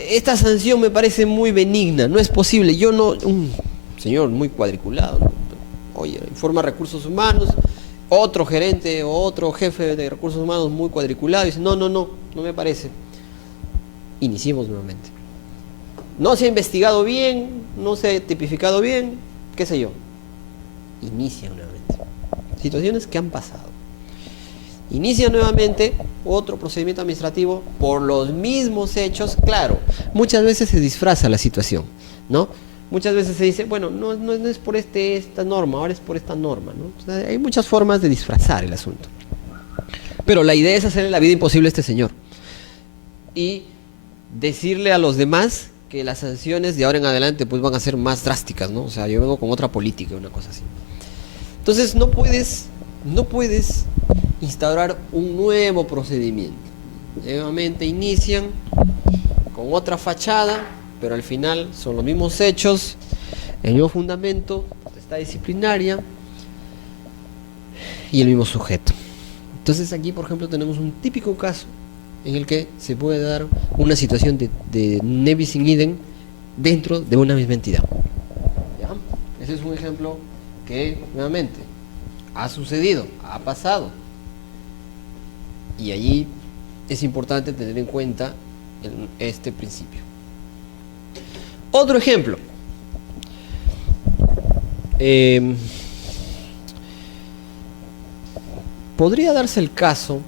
esta sanción me parece muy benigna, no es posible, un señor muy cuadriculado, ¿no? Oye, informa recursos humanos, otro gerente o otro jefe de recursos humanos muy cuadriculado, dice, no me parece. Iniciemos nuevamente. No se ha investigado bien, no se ha tipificado bien, qué sé yo. Inicia nuevamente. Situaciones que han pasado. Inicia nuevamente otro procedimiento administrativo por los mismos hechos. Claro, muchas veces se disfraza la situación, ¿no? Muchas veces se dice, bueno, no es por esta norma, ahora es por esta norma, ¿no? O sea, hay muchas formas de disfrazar el asunto. Pero la idea es hacerle la vida imposible a este señor. Y decirle a los demás que las sanciones de ahora en adelante pues van a ser más drásticas, ¿no? O sea, yo vengo con otra política, una cosa así. Entonces no puedes instaurar un nuevo procedimiento. Nuevamente inician con otra fachada, pero al final son los mismos hechos, el mismo fundamento, potestad disciplinaria y el mismo sujeto. Entonces aquí, por ejemplo, tenemos un típico caso en el que se puede dar una situación de ne bis in idem dentro de una misma entidad. ¿Ya? Ese es un ejemplo que, nuevamente, ha sucedido, ha pasado. Y allí es importante tener en cuenta este principio. Otro ejemplo. Podría darse el caso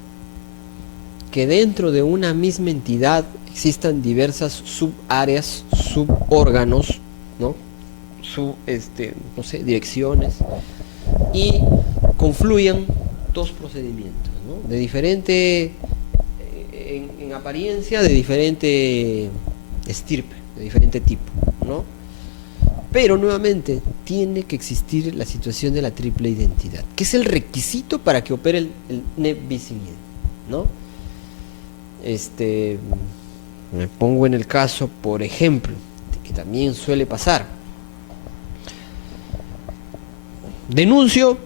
que dentro de una misma entidad existan diversas subáreas, subórganos, ¿no? No sé, direcciones, y confluyan 2 procedimientos, ¿no? De diferente, en apariencia, de diferente estirpe, de diferente tipo, ¿no? Pero nuevamente tiene que existir la situación de la triple identidad, que es el requisito para que opere el ne bis in idem, ¿no? Me pongo en el caso, por ejemplo, que también suele pasar. Denuncio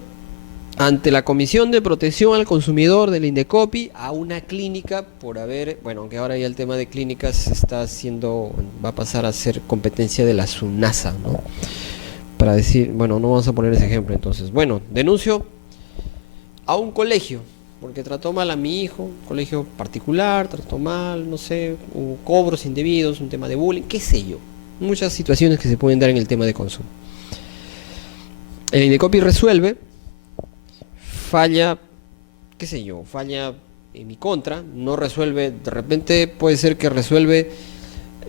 ante la Comisión de Protección al Consumidor del Indecopi a una clínica por haber, bueno, aunque ahora ya el tema de clínicas va a pasar a ser competencia de la SUNASA, ¿no? Para decir, bueno, no vamos a poner ese ejemplo entonces. Bueno, denuncio a un colegio porque trató mal a mi hijo, un colegio particular, trató mal, no sé, hubo cobros indebidos, un tema de bullying, qué sé yo. Muchas situaciones que se pueden dar en el tema de consumo. El Indecopi resuelve, falla, qué sé yo, falla en mi contra, no resuelve, de repente puede ser que resuelve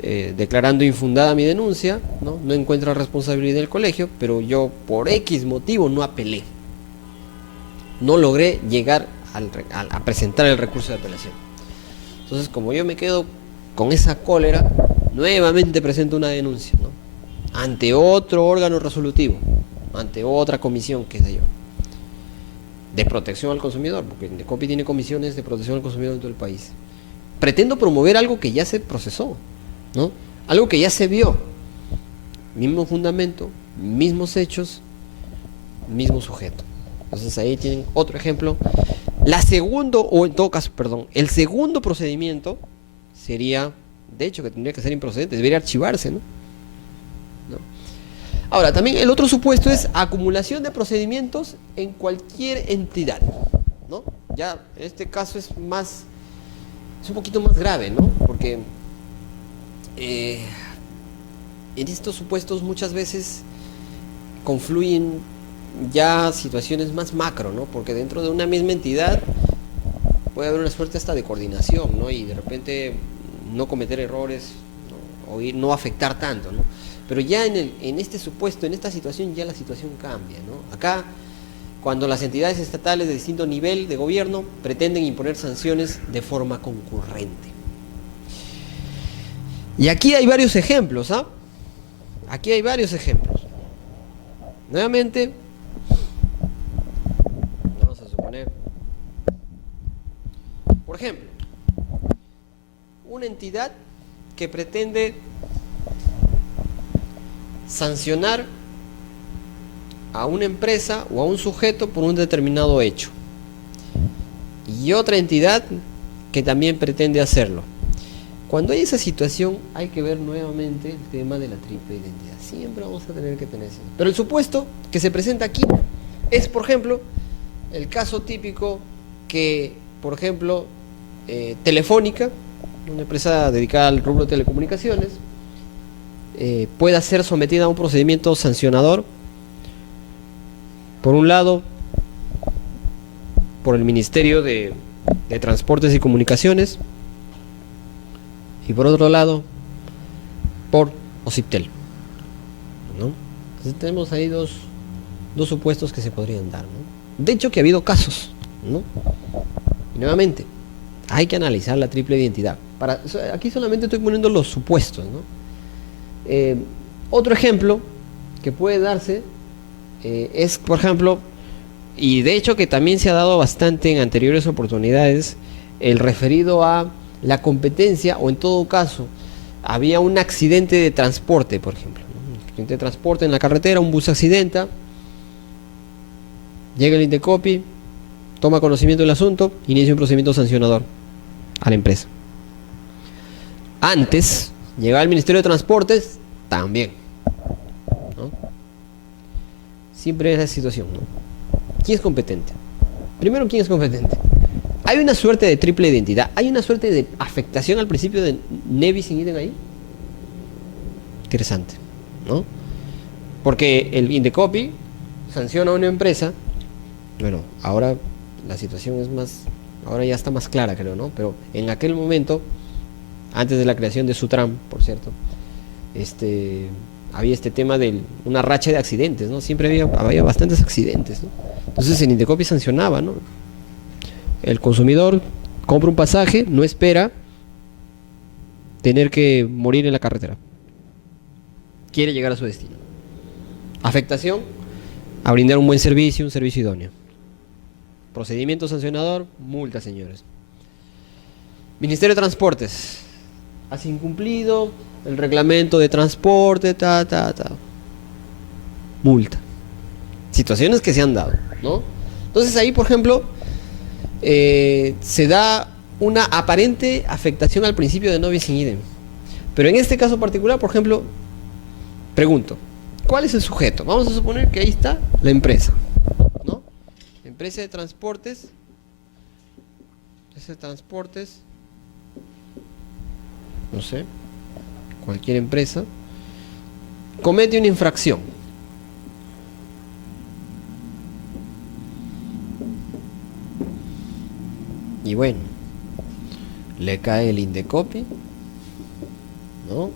declarando infundada mi denuncia, no encuentro responsabilidad del colegio, pero yo por X motivo no apelé. No logré llegar a presentar el recurso de apelación. Entonces, como yo me quedo con esa cólera, nuevamente presento una denuncia, ¿no? Ante otro órgano resolutivo, ante otra comisión, qué sé yo, de protección al consumidor, porque Indecopi tiene comisiones de protección al consumidor en todo el país. Pretendo promover algo que ya se procesó, ¿no? Algo que ya se vio. Mismo fundamento, mismos hechos, mismo sujeto. Entonces ahí tienen otro ejemplo. El segundo procedimiento sería, de hecho, que tendría que ser improcedente, debería archivarse, ¿no? Ahora, también el otro supuesto es acumulación de procedimientos en cualquier entidad, ¿no? Ya en este caso es un poquito más grave, ¿no? Porque en estos supuestos muchas veces confluyen ya situaciones más macro, ¿no? Porque dentro de una misma entidad puede haber una suerte hasta de coordinación, ¿no? Y de repente no cometer errores, ¿no? O no afectar tanto, ¿no? Pero ya en este supuesto, en esta situación, ya la situación cambia, ¿no? Acá, cuando las entidades estatales de distinto nivel de gobierno pretenden imponer sanciones de forma concurrente. Y aquí hay varios ejemplos, ¿ah? Aquí hay varios ejemplos. Nuevamente, vamos a suponer, por ejemplo, una entidad que pretende sancionar a una empresa o a un sujeto por un determinado hecho, y otra entidad que también pretende hacerlo. Cuando hay esa situación hay que ver nuevamente el tema de la triple identidad. Siempre vamos a tener que tener eso. Pero el supuesto que se presenta aquí es, por ejemplo, el caso típico que, por ejemplo, Telefónica, una empresa dedicada al rubro de telecomunicaciones, pueda ser sometida a un procedimiento sancionador, por un lado, por el Ministerio de Transportes y Comunicaciones, y por otro lado, por OCIPTEL, ¿no? Entonces tenemos ahí dos supuestos que se podrían dar, ¿no? De hecho, que ha habido casos, ¿no? Y nuevamente, hay que analizar la triple identidad. Aquí solamente estoy poniendo los supuestos, ¿no? Otro ejemplo que puede darse es, por ejemplo, y de hecho que también se ha dado bastante en anteriores oportunidades, el referido a la competencia, o en todo caso había un accidente de transporte, por ejemplo, ¿no? Un accidente de transporte en la carretera, un bus se accidenta, llega el Indecopi, toma conocimiento del asunto, inicia un procedimiento sancionador a la empresa. Antes llegaba el Ministerio de Transportes también, ¿no? Siempre es la situación, ¿no? ¿Quién es competente? Primero, ¿quién es competente? Hay una suerte de triple identidad, hay una suerte de afectación al principio de nebis in idem ahí. Interesante, ¿no? Porque el Indecopi sanciona a una empresa. Bueno, ahora la situación es más, ahora ya está más clara, creo, ¿no? Pero en aquel momento, antes de la creación de Sutram, por cierto, había este tema de una racha de accidentes, ¿no? Siempre había bastantes accidentes, ¿no? Entonces el Indecopi sancionaba, ¿no? El consumidor compra un pasaje, no espera tener que morir en la carretera. Quiere llegar a su destino. Afectación, a brindar un buen servicio, un servicio idóneo. Procedimiento sancionador, multa, señores. Ministerio de Transportes. Has incumplido el reglamento de transporte, multa. Situaciones que se han dado, ¿no? Entonces ahí, por ejemplo, se da una aparente afectación al principio de no bis in idem. Pero en este caso particular, por ejemplo, pregunto, ¿cuál es el sujeto? Vamos a suponer que ahí está la empresa, ¿no? Empresa de transportes. No sé, cualquier empresa comete una infracción. Y bueno, le cae el Indecopi, ¿no?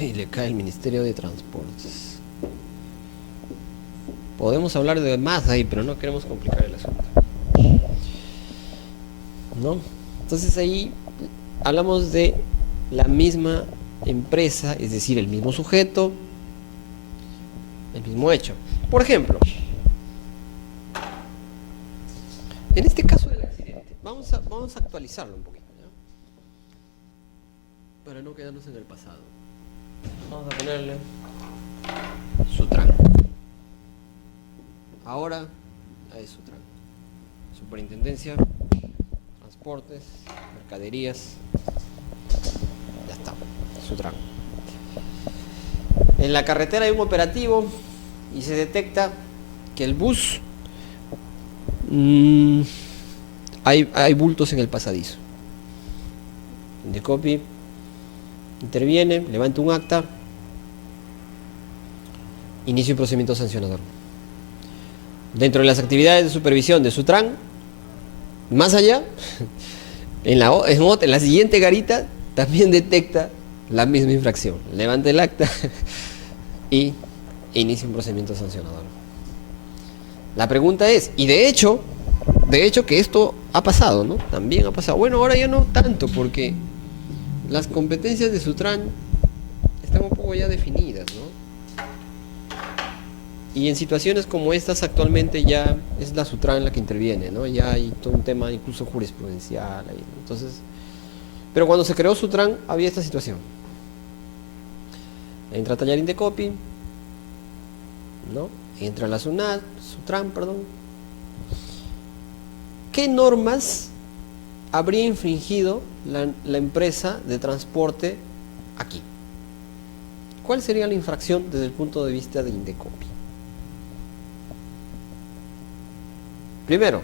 Y le cae el Ministerio de Transportes. Podemos hablar de más ahí, pero no queremos complicar el asunto, ¿no? Entonces ahí hablamos de la misma empresa, es decir, el mismo sujeto, el mismo hecho. Por ejemplo, en este caso del accidente, vamos a actualizarlo un poquito, ¿ya? Para no quedarnos en el pasado. Vamos a ponerle Sutran. Ahora es Sutran. Superintendencia, Transportes, Mercaderías. Ya está, Sutran. En la carretera hay un operativo y se detecta que el bus hay bultos en el pasadizo. Indecopi interviene, levanta un acta, inicia un procedimiento sancionador. Dentro de las actividades de supervisión de Sutran, más allá, en la siguiente garita también detecta la misma infracción. Levanta el acta y inicia un procedimiento sancionador. La pregunta es, y de hecho que esto ha pasado, ¿no? También ha pasado. Bueno, ahora ya no tanto, porque las competencias de Sutran están un poco ya definidas, ¿no? Y en situaciones como estas actualmente ya es la Sutran la que interviene, ¿no? Ya hay todo un tema incluso jurisprudencial ahí, ¿no? Entonces, pero cuando se creó Sutran había esta situación. Entra Tallarín de Copy, ¿no? Entra la Sutran, perdón. ¿Qué normas habría infringido la empresa de transporte aquí? ¿Cuál sería la infracción desde el punto de vista de Indecopi? Primero,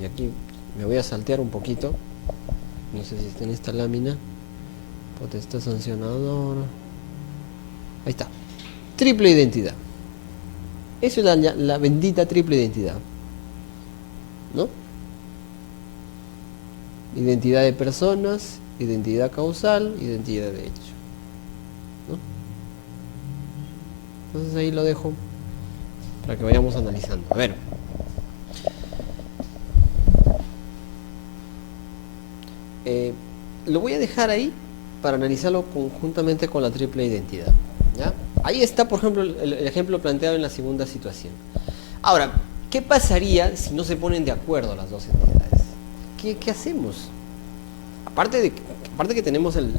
y aquí me voy a saltear un poquito, no sé si está en esta lámina, potestad sancionadora, ahí está, triple identidad. Eso es la bendita triple identidad, ¿no? Identidad de personas, identidad causal, identidad de hecho, ¿no? Entonces ahí lo dejo para que vayamos analizando. A ver, lo voy a dejar ahí para analizarlo conjuntamente con la triple identidad, ¿ya? Ahí está, por ejemplo, el ejemplo planteado en la segunda situación. Ahora, ¿qué pasaría si no se ponen de acuerdo las dos entidades? ¿Qué hacemos? Aparte que tenemos el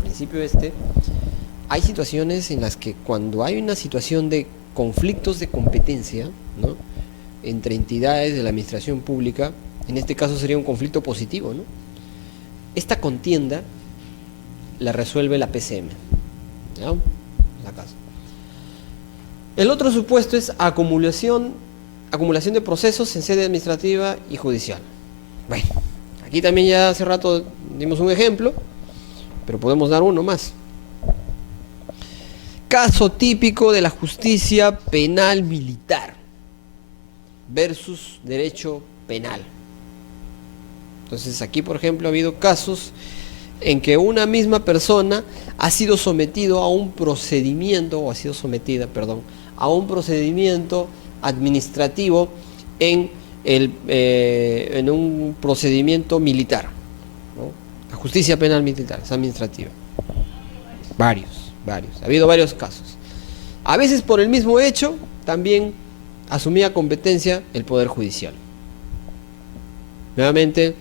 principio hay situaciones en las que cuando hay una situación de conflictos de competencia, ¿no?, entre entidades de la administración pública, en este caso sería un conflicto positivo, ¿no? Esta contienda la resuelve la PCM, ¿ya? La casa. El otro supuesto es acumulación de procesos en sede administrativa y judicial. Bueno, aquí también ya hace rato dimos un ejemplo, pero podemos dar uno más. Caso típico de la justicia penal militar versus derecho penal. Entonces aquí, por ejemplo, ha habido casos en que una misma persona ha sido sometido a un procedimiento, o ha sido sometida, perdón, a un procedimiento administrativo en un procedimiento militar, ¿no? La justicia penal militar, es administrativa. Varios. Ha habido varios casos. A veces por el mismo hecho también asumía competencia el Poder Judicial. Nuevamente,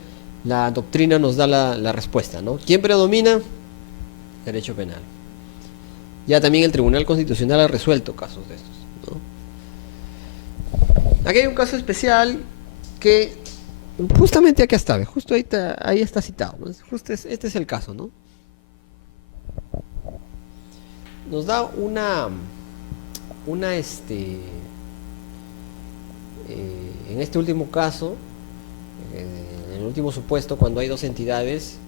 la doctrina nos da la respuesta, ¿no? ¿Quién predomina? Derecho penal. Ya también el Tribunal Constitucional ha resuelto casos de estos, ¿no? Aquí hay un caso especial que justamente aquí está, justo ahí está citado, ¿no? Justo este es el caso, ¿no? Nos da en este último caso, en el último supuesto, cuando hay dos entidades,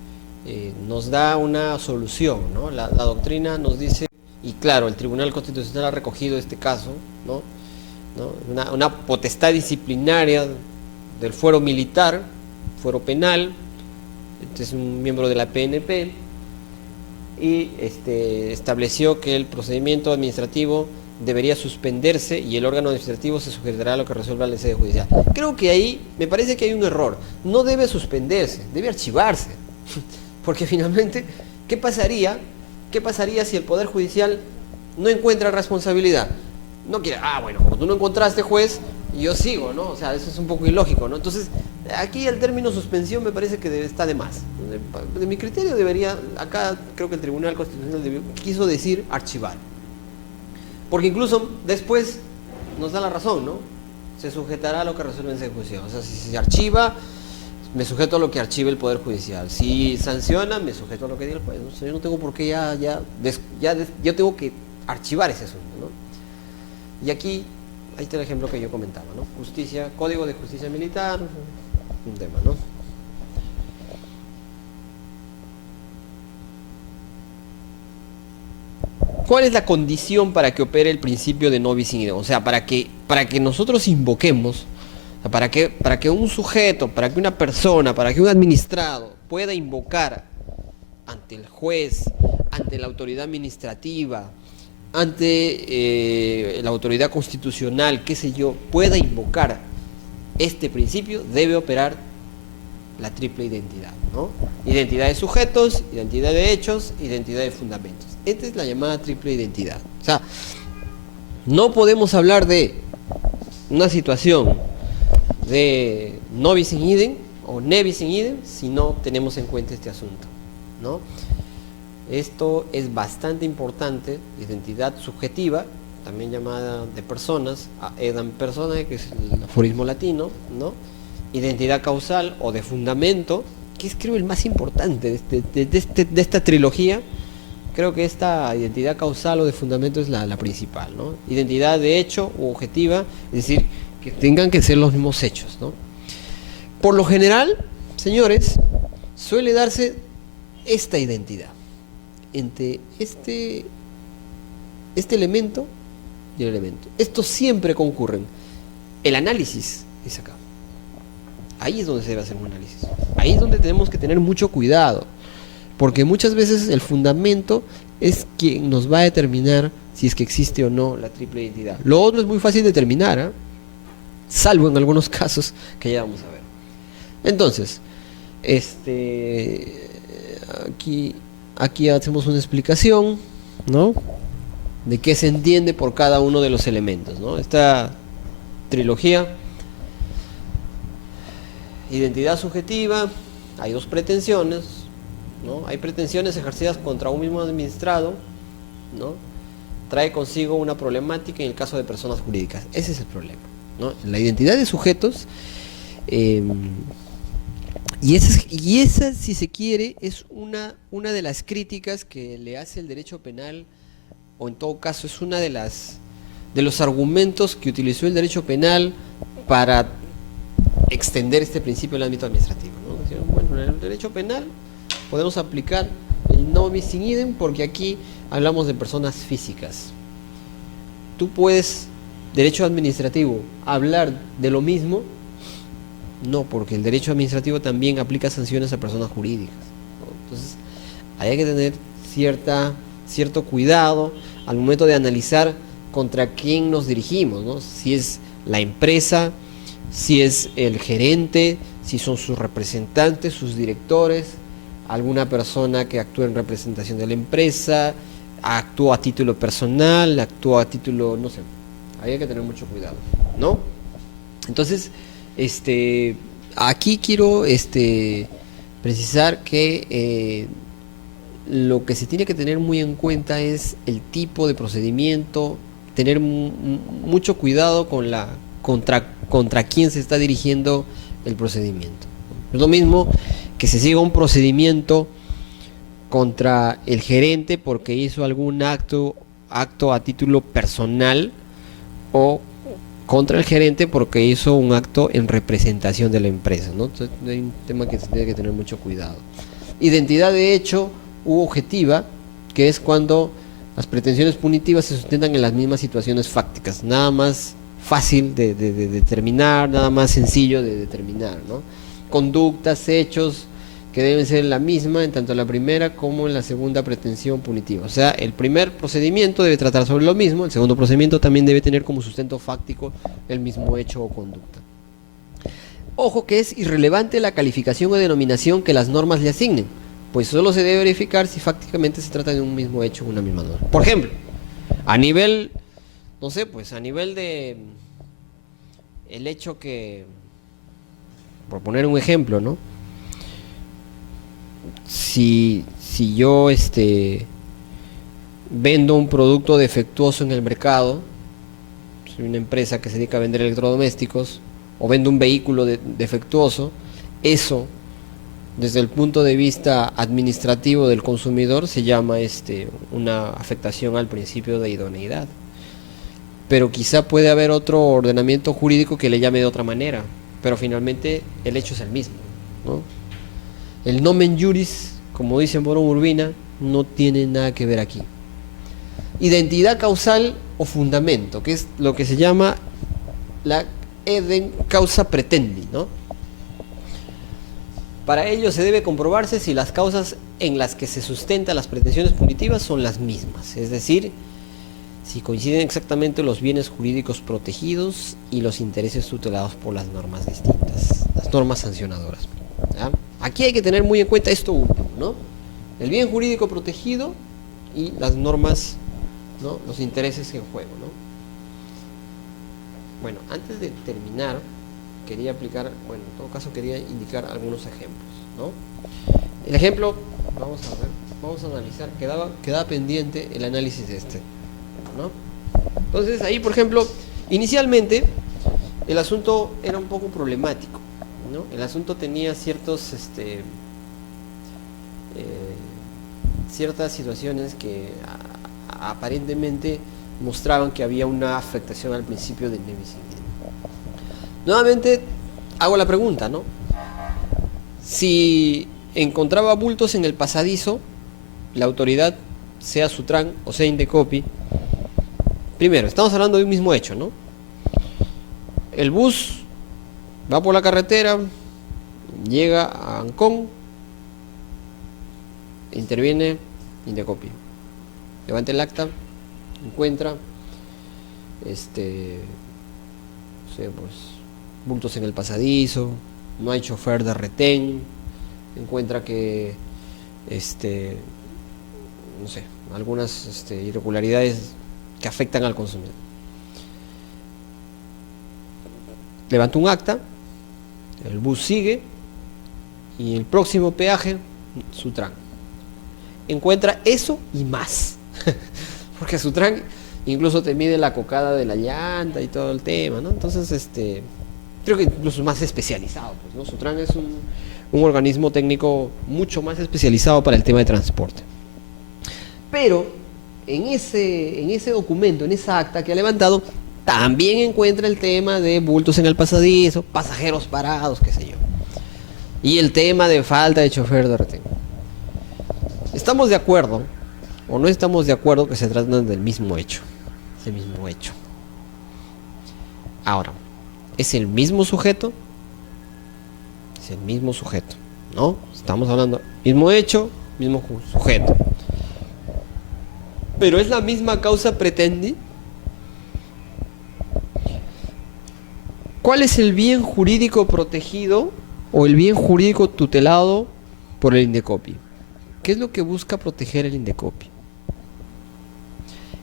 nos da una solución, ¿no? La doctrina nos dice, y claro, el Tribunal Constitucional ha recogido este caso, ¿no? Una potestad disciplinaria del fuero militar, fuero penal, este es un miembro de la PNP, y estableció que el procedimiento administrativo debería suspenderse y el órgano administrativo se sujetará a lo que resuelva la sede judicial. Creo que ahí me parece que hay un error. No debe suspenderse, debe archivarse. Porque finalmente, ¿qué pasaría? ¿Qué pasaría si el Poder Judicial no encuentra responsabilidad? No quiere, bueno, como tú no encontraste, juez, yo sigo, ¿no? O sea, eso es un poco ilógico, ¿no? Entonces, aquí el término suspensión me parece que está de más. De mi criterio debería, acá creo que el Tribunal Constitucional quiso decir archivar. Porque incluso después nos da la razón, ¿no? Se sujetará a lo que resuelve en sede judicial. O sea, si se archiva, me sujeto a lo que archive el Poder Judicial. Si sanciona, me sujeto a lo que diga el juez. O sea, yo no tengo por qué yo tengo que archivar ese asunto, ¿no? Y aquí, ahí está el ejemplo que yo comentaba, ¿no? Justicia, Código de Justicia Militar, un tema, ¿no? ¿Cuál es la condición para que opere el principio de no bis in idem? O sea, para que nosotros invoquemos, o sea, para que un sujeto, para que una persona, para que un administrado pueda invocar ante el juez, ante la autoridad administrativa, ante la autoridad constitucional, qué sé yo, pueda invocar este principio, debe operar la triple identidad, ¿no? Identidad de sujetos, identidad de hechos, identidad de fundamentos. Esta es la llamada triple identidad. O sea, no podemos hablar de una situación de no bis in idem o ne bis in idem si no tenemos en cuenta este asunto, ¿no? Esto es bastante importante. Identidad subjetiva, también llamada de personas, edam personae, que es el aforismo latino, ¿no? Identidad causal o de fundamento, que es creo el más importante de esta trilogía. Creo que esta identidad causal o de fundamento es la principal, ¿no? Identidad de hecho u objetiva, es decir, que tengan que ser los mismos hechos, ¿no? Por lo general, señores, suele darse esta identidad entre este elemento y el elemento. Estos siempre concurren. El análisis es acá. Ahí es donde se debe hacer un análisis. Ahí es donde tenemos que tener mucho cuidado. Porque muchas veces el fundamento es quien nos va a determinar si es que existe o no la triple identidad. Lo otro es muy fácil de determinar, ¿eh? Salvo en algunos casos que ya vamos a ver. Entonces, aquí hacemos una explicación, ¿no? De qué se entiende por cada uno de los elementos, ¿no? Esta trilogía. Identidad subjetiva, hay dos pretensiones, ¿no? Hay pretensiones ejercidas contra un mismo administrado, ¿no? Trae consigo una problemática en el caso de personas jurídicas. Ese es el problema, ¿no? La identidad de sujetos, y esa, si se quiere, es una de las críticas que le hace el derecho penal, o en todo caso es una de los argumentos que utilizó el derecho penal para extender este principio al ámbito administrativo, ¿no? Bueno, en el derecho penal podemos aplicar el no bis in idem porque aquí hablamos de personas físicas. Tú puedes, derecho administrativo, hablar de lo mismo. No, porque el derecho administrativo también aplica sanciones a personas jurídicas, ¿no? Entonces, hay que tener cierto cuidado al momento de analizar contra quién nos dirigimos, ¿no? Si es la empresa, si es el gerente, si son sus representantes, sus directores, alguna persona que actúa en representación de la empresa, actúa a título personal, actúa a título, no sé, hay que tener mucho cuidado, ¿no? Entonces, aquí quiero precisar que lo que se tiene que tener muy en cuenta es el tipo de procedimiento, tener mucho cuidado con contra quién se está dirigiendo el procedimiento. Es lo mismo que se siga un procedimiento contra el gerente porque hizo algún acto a título personal, o contra el gerente porque hizo un acto en representación de la empresa, ¿no? Entonces hay un tema que se tiene que tener mucho cuidado. Identidad de hecho u objetiva, que es cuando las pretensiones punitivas se sustentan en las mismas situaciones fácticas, nada más fácil de determinar, nada más sencillo de determinar, ¿no? Conductas, hechos que deben ser la misma en tanto la primera como en la segunda pretensión punitiva. O sea, el primer procedimiento debe tratar sobre lo mismo, el segundo procedimiento también debe tener como sustento fáctico el mismo hecho o conducta. Ojo que es irrelevante la calificación o denominación que las normas le asignen, pues solo se debe verificar si fácticamente se trata de un mismo hecho o una misma norma. Por ejemplo, a nivel, no sé, pues a nivel de el hecho que, por poner un ejemplo, ¿no? Si yo vendo un producto defectuoso en el mercado, soy una empresa que se dedica a vender electrodomésticos, o vendo un vehículo defectuoso, eso desde el punto de vista administrativo del consumidor se llama una afectación al principio de idoneidad. Pero quizá puede haber otro ordenamiento jurídico que le llame de otra manera, pero finalmente el hecho es el mismo, ¿no? El nomen juris, como dice Morón Urbina, no tiene nada que ver aquí. Identidad causal o fundamento, que es lo que se llama la edem causa pretendi, ¿no? Para ello se debe comprobarse si las causas en las que se sustentan las pretensiones punitivas son las mismas, es decir, si coinciden exactamente los bienes jurídicos protegidos y los intereses tutelados por las normas distintas, las normas sancionadoras, ¿ya? Aquí hay que tener muy en cuenta esto último, ¿no? El bien jurídico protegido y las normas, ¿no? Los intereses en juego, ¿no? Bueno, antes de terminar, quería aplicar, bueno, en todo caso quería indicar algunos ejemplos, ¿no? El ejemplo, vamos a analizar, quedaba pendiente el análisis de ¿no? Entonces ahí, por ejemplo, inicialmente el asunto era un poco problemático, ¿no? El asunto tenía ciertas situaciones que aparentemente mostraban que había una afectación al principio de nebis in idem. Nuevamente hago la pregunta, ¿no? Si encontraba bultos en el pasadizo, la autoridad, sea Sutran o sea Indecopi, primero, estamos hablando de un mismo hecho, ¿no? El bus va por la carretera, llega a Ancón, interviene Indecopi, levanta el acta, encuentra no sé, pues bultos en el pasadizo, no hay chofer de retén, encuentra que no sé, algunas irregularidades que afectan al consumidor. Levanta un acta, el bus sigue y el próximo peaje, Sutran, encuentra eso y más. Porque Sutran incluso te mide la cocada de la llanta y todo el tema, ¿no? Entonces, creo que incluso más especializado, pues, ¿no? Sutran es un organismo técnico mucho más especializado para el tema de transporte. Pero en ese documento, en esa acta que ha levantado, también encuentra el tema de bultos en el pasadizo, pasajeros parados, qué sé yo. Y el tema de falta de chofer de retén. ¿Estamos de acuerdo o no estamos de acuerdo que se tratan del mismo hecho? Ese mismo hecho. Ahora, ¿es el mismo sujeto? Es el mismo sujeto, ¿no? Estamos hablando mismo hecho, mismo sujeto. Pero es la misma causa pretendi. ¿Cuál es el bien jurídico protegido o el bien jurídico tutelado por el Indecopi? ¿Qué es lo que busca proteger el Indecopi?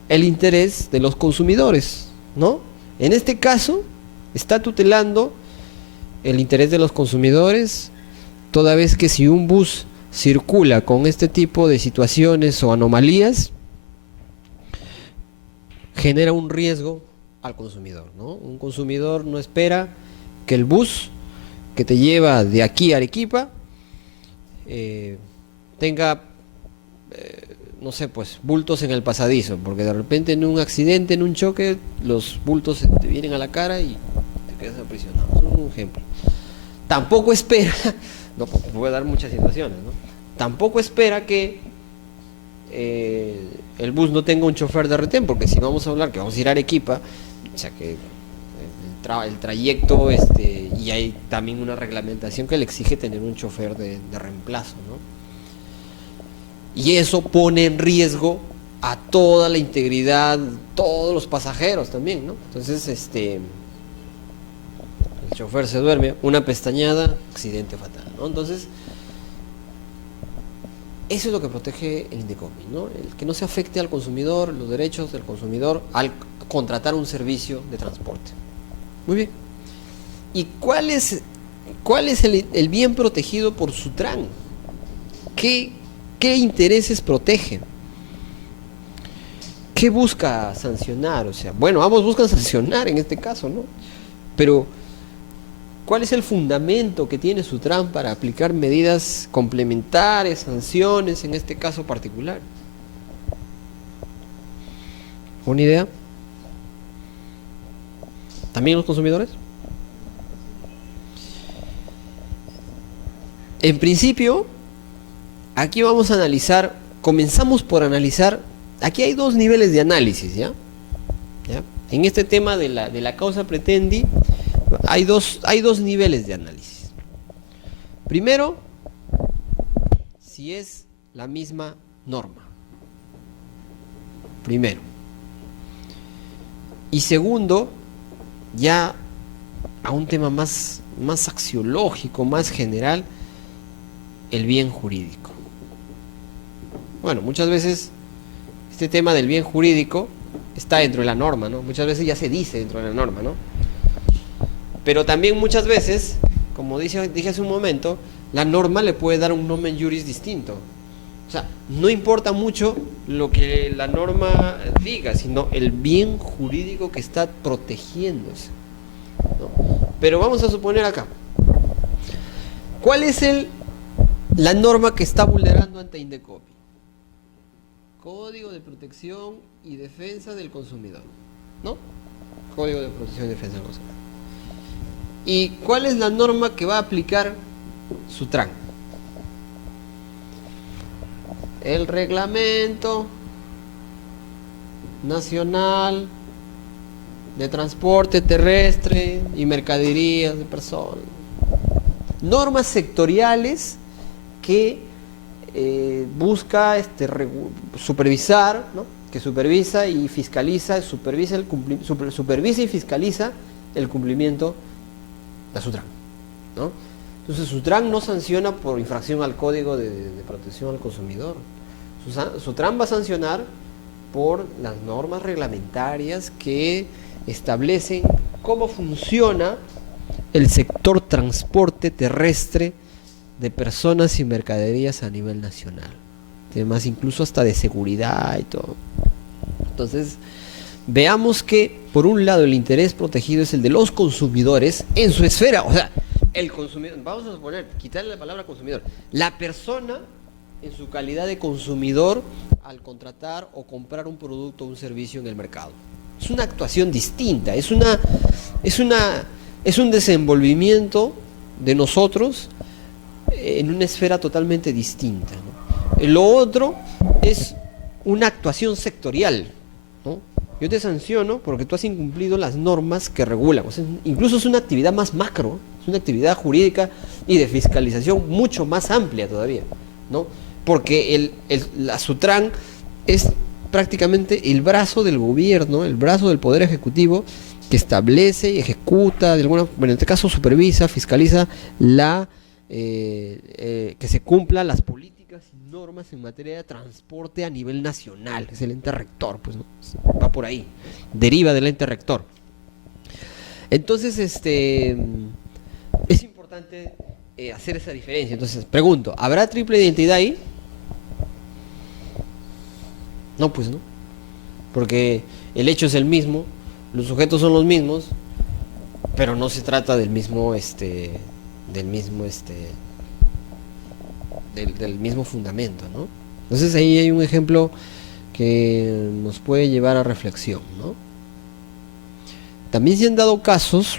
El interés de los consumidores, ¿no? En este caso, está tutelando el interés de los consumidores, toda vez que si un bus circula con este tipo de situaciones o anomalías, genera un riesgo al consumidor, ¿no? Un consumidor no espera que el bus que te lleva de aquí a Arequipa tenga, no sé, pues bultos en el pasadizo, porque de repente en un accidente, en un choque, los bultos te vienen a la cara y te quedas aprisionado. Es un ejemplo. Tampoco espera, no, porque voy a dar muchas situaciones, ¿no? Tampoco espera que el bus no tenga un chofer de retén, porque si vamos a hablar que vamos a ir a Arequipa, o sea que el el trayecto, y hay también una reglamentación que le exige tener un chofer de reemplazo, ¿no? Y eso pone en riesgo a toda la integridad, todos los pasajeros también, ¿no? Entonces, el chofer se duerme, una pestañada, accidente fatal, ¿no? Entonces, eso es lo que protege el Indecopi, ¿no? El que no se afecte al consumidor, los derechos del consumidor al contratar un servicio de transporte. Muy bien. ¿Y cuál es el bien protegido por Sutran? ¿Qué intereses protege? ¿Qué busca sancionar? O sea, bueno, ambos buscan sancionar en este caso, ¿no? Pero, ¿cuál es el fundamento que tiene Sutran para aplicar medidas complementarias, sanciones en este caso particular? ¿Una idea? ¿También los consumidores? En principio, aquí vamos a analizar, comenzamos por analizar, aquí hay dos niveles de análisis, ¿ya? En este tema de la causa pretendi, hay dos niveles de análisis. Primero, si es la misma norma. Primero. Y segundo, ya a un tema más axiológico, más general, el bien jurídico. Bueno, muchas veces este tema del bien jurídico está dentro de la norma, ¿no? Muchas veces ya se dice dentro de la norma, ¿no? Pero también muchas veces, como dije hace un momento, la norma le puede dar un nomen juris distinto. O sea, no importa mucho lo que la norma diga, sino el bien jurídico que está protegiéndose, ¿no? Pero vamos a suponer acá, ¿cuál es la norma que está vulnerando ante Indecopi? Código de Protección y Defensa del Consumidor, ¿no? Código de Protección y Defensa del Consumidor. ¿Y cuál es la norma que va a aplicar Sutran? El Reglamento Nacional de Transporte Terrestre y Mercaderías de Personas. Normas sectoriales que busca supervisar, ¿no? Que supervisa y fiscaliza, supervisa y fiscaliza el cumplimiento de Sutran, ¿no? Entonces Sutran no sanciona por infracción al Código de Protección al Consumidor. Sutran va a sancionar por las normas reglamentarias que establecen cómo funciona el sector transporte terrestre de personas y mercaderías a nivel nacional. Temas incluso hasta de seguridad y todo. Entonces, veamos que, por un lado, el interés protegido es el de los consumidores en su esfera. O sea, el consumidor, vamos a suponer, quitarle la palabra consumidor, la persona en su calidad de consumidor al contratar o comprar un producto o un servicio en el mercado. Es una actuación distinta, es un desenvolvimiento de nosotros en una esfera totalmente distinta, ¿no? Lo otro es una actuación sectorial, ¿no? Yo te sanciono porque tú has incumplido las normas que regulan. O sea, incluso es una actividad más macro, es una actividad jurídica y de fiscalización mucho más amplia todavía, ¿no? Porque la Sutran es prácticamente el brazo del gobierno, el brazo del Poder Ejecutivo que establece y ejecuta, bueno, en este caso supervisa, fiscaliza que se cumplan las políticas y normas en materia de transporte a nivel nacional. Es el ente rector, pues, ¿no? Va por ahí, deriva del ente rector. Entonces, es importante hacer esa diferencia. Entonces, pregunto, ¿habrá triple identidad ahí? No, pues no, porque el hecho es el mismo, los sujetos son los mismos, pero no se trata del mismo fundamento, ¿no? Entonces ahí hay un ejemplo que nos puede llevar a reflexión, ¿no? También se han dado casos,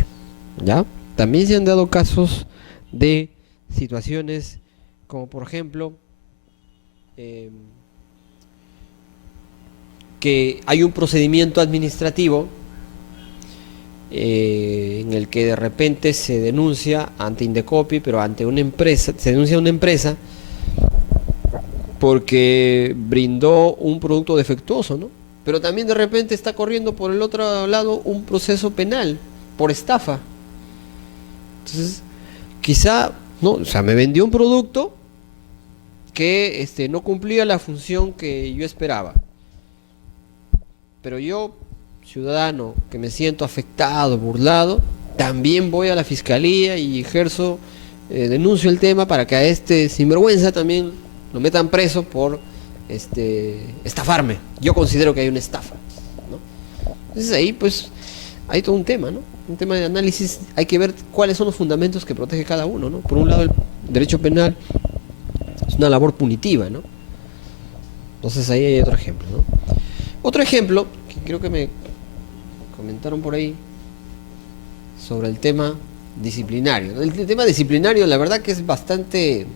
¿ya? También se han dado casos de situaciones como, por ejemplo, que hay un procedimiento administrativo en el que de repente se denuncia ante Indecopi, pero ante una empresa, se denuncia a una empresa porque brindó un producto defectuoso, ¿no? Pero también de repente está corriendo por el otro lado un proceso penal por estafa. Entonces, quizá, ¿no? O sea, me vendió un producto que no cumplía la función que yo esperaba. Pero yo, ciudadano, que me siento afectado, burlado, también voy a la fiscalía y ejerzo, denuncio el tema para que a este sinvergüenza también lo metan preso por estafarme. Yo considero que hay una estafa, ¿no? Entonces ahí pues hay todo un tema, ¿no? Un tema de análisis. Hay que ver cuáles son los fundamentos que protege cada uno, ¿no? Por un lado, el derecho penal es una labor punitiva, ¿no? Entonces ahí hay otro ejemplo, ¿no? Otro ejemplo que creo que me comentaron por ahí sobre el tema disciplinario, ¿no? El tema disciplinario, la verdad que es bastante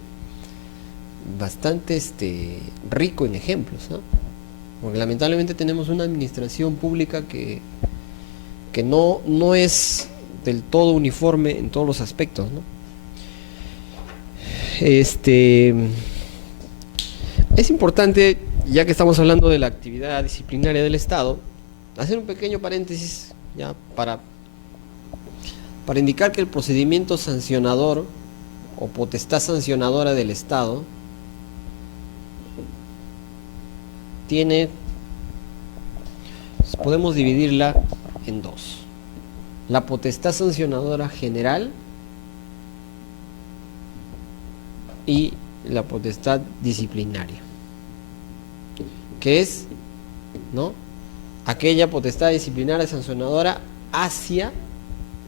rico en ejemplos, ¿no? Porque lamentablemente tenemos una administración pública que no es del todo uniforme en todos los aspectos, ¿no? Es importante, ya que estamos hablando de la actividad disciplinaria del Estado, hacer un pequeño paréntesis ya para indicar que el procedimiento sancionador o potestad sancionadora del Estado podemos dividirla en dos: la potestad sancionadora general y la potestad disciplinaria, que es, ¿no?, aquella potestad disciplinaria sancionadora hacia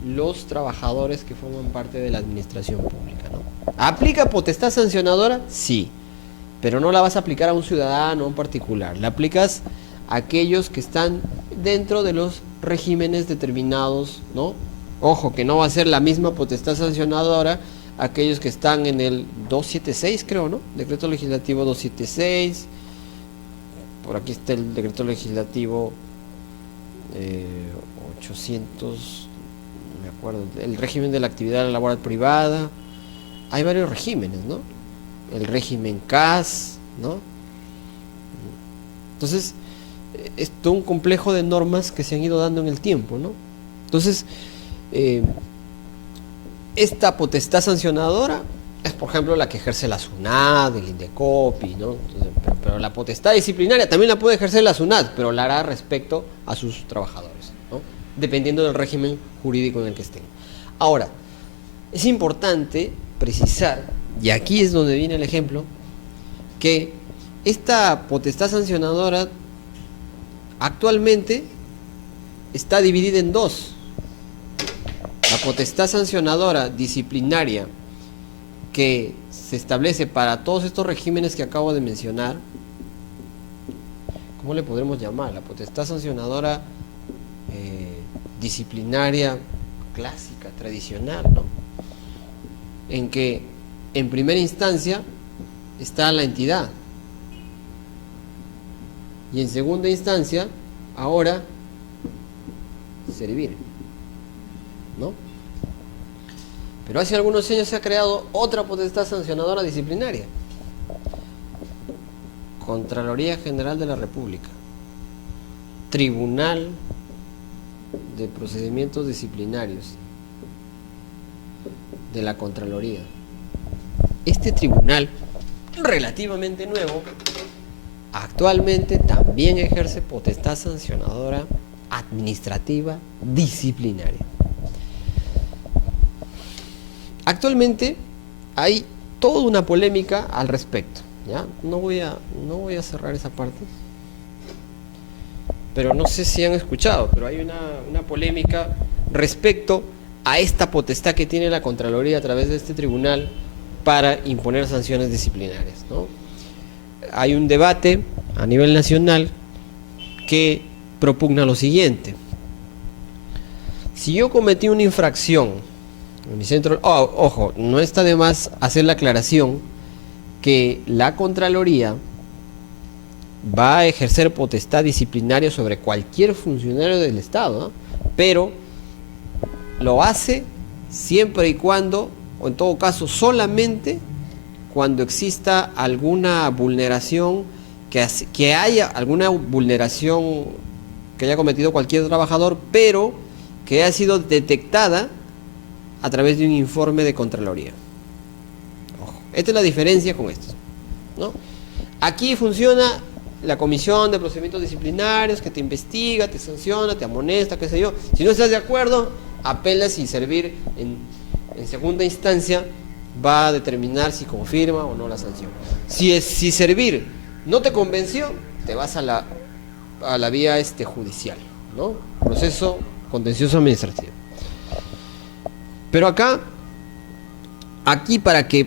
los trabajadores que forman parte de la administración pública, ¿no? ¿Aplica potestad sancionadora? Sí, pero no la vas a aplicar a un ciudadano, a un particular. La aplicas a aquellos que están dentro de los regímenes determinados, ¿no? Ojo, que no va a ser la misma potestad sancionadora aquellos que están en el 276, creo, ¿no? Decreto legislativo 276. Por aquí está el decreto legislativo 800, no me acuerdo, el régimen de la actividad laboral privada. Hay varios regímenes, ¿no? El régimen CAS, ¿no? Entonces, es todo un complejo de normas que se han ido dando en el tiempo, ¿no? Entonces, esta potestad sancionadora es, por ejemplo, la que ejerce la SUNAT, el Indecopi, ¿no? Entonces, pero la potestad disciplinaria también la puede ejercer la SUNAT, pero la hará respecto a sus trabajadores, ¿no?, dependiendo del régimen jurídico en el que estén. Ahora, es importante precisar, y aquí es donde viene el ejemplo, que esta potestad sancionadora actualmente está dividida en dos: la potestad sancionadora disciplinaria, que se establece para todos estos regímenes que acabo de mencionar. ¿Cómo le podremos llamar? La potestad sancionadora disciplinaria clásica, tradicional, ¿no? En que en primera instancia está la entidad y en segunda instancia ahora servir, ¿no? Pero hace algunos años se ha creado otra potestad sancionadora disciplinaria: Contraloría General de la República, Tribunal de Procedimientos Disciplinarios de la Contraloría. Este tribunal, relativamente nuevo, actualmente también ejerce potestad sancionadora administrativa disciplinaria. Actualmente hay toda una polémica al respecto, ¿ya? No voy a cerrar esa parte, pero no sé si han escuchado, pero hay una polémica respecto a esta potestad que tiene la Contraloría a través de este tribunal para imponer sanciones disciplinarias, ¿no? Hay un debate a nivel nacional que propugna lo siguiente: si yo cometí una infracción en mi centro, ojo, no está de más hacer la aclaración que la Contraloría va a ejercer potestad disciplinaria sobre cualquier funcionario del Estado, ¿no? Pero lo hace siempre y cuando, o en todo caso solamente cuando exista alguna vulneración, que haya alguna vulneración que haya cometido cualquier trabajador, pero que haya sido detectada a través de un informe de Contraloría. Ojo, esta es la diferencia con esto, ¿no? Aquí funciona la comisión de procedimientos disciplinarios que te investiga, te sanciona, te amonesta, qué sé yo. Si no estás de acuerdo, apelas y servir en segunda instancia va a determinar si confirma o no la sanción. Si servir no te convenció, te vas a la vía judicial, ¿no? Proceso contencioso administrativo. Pero aquí para que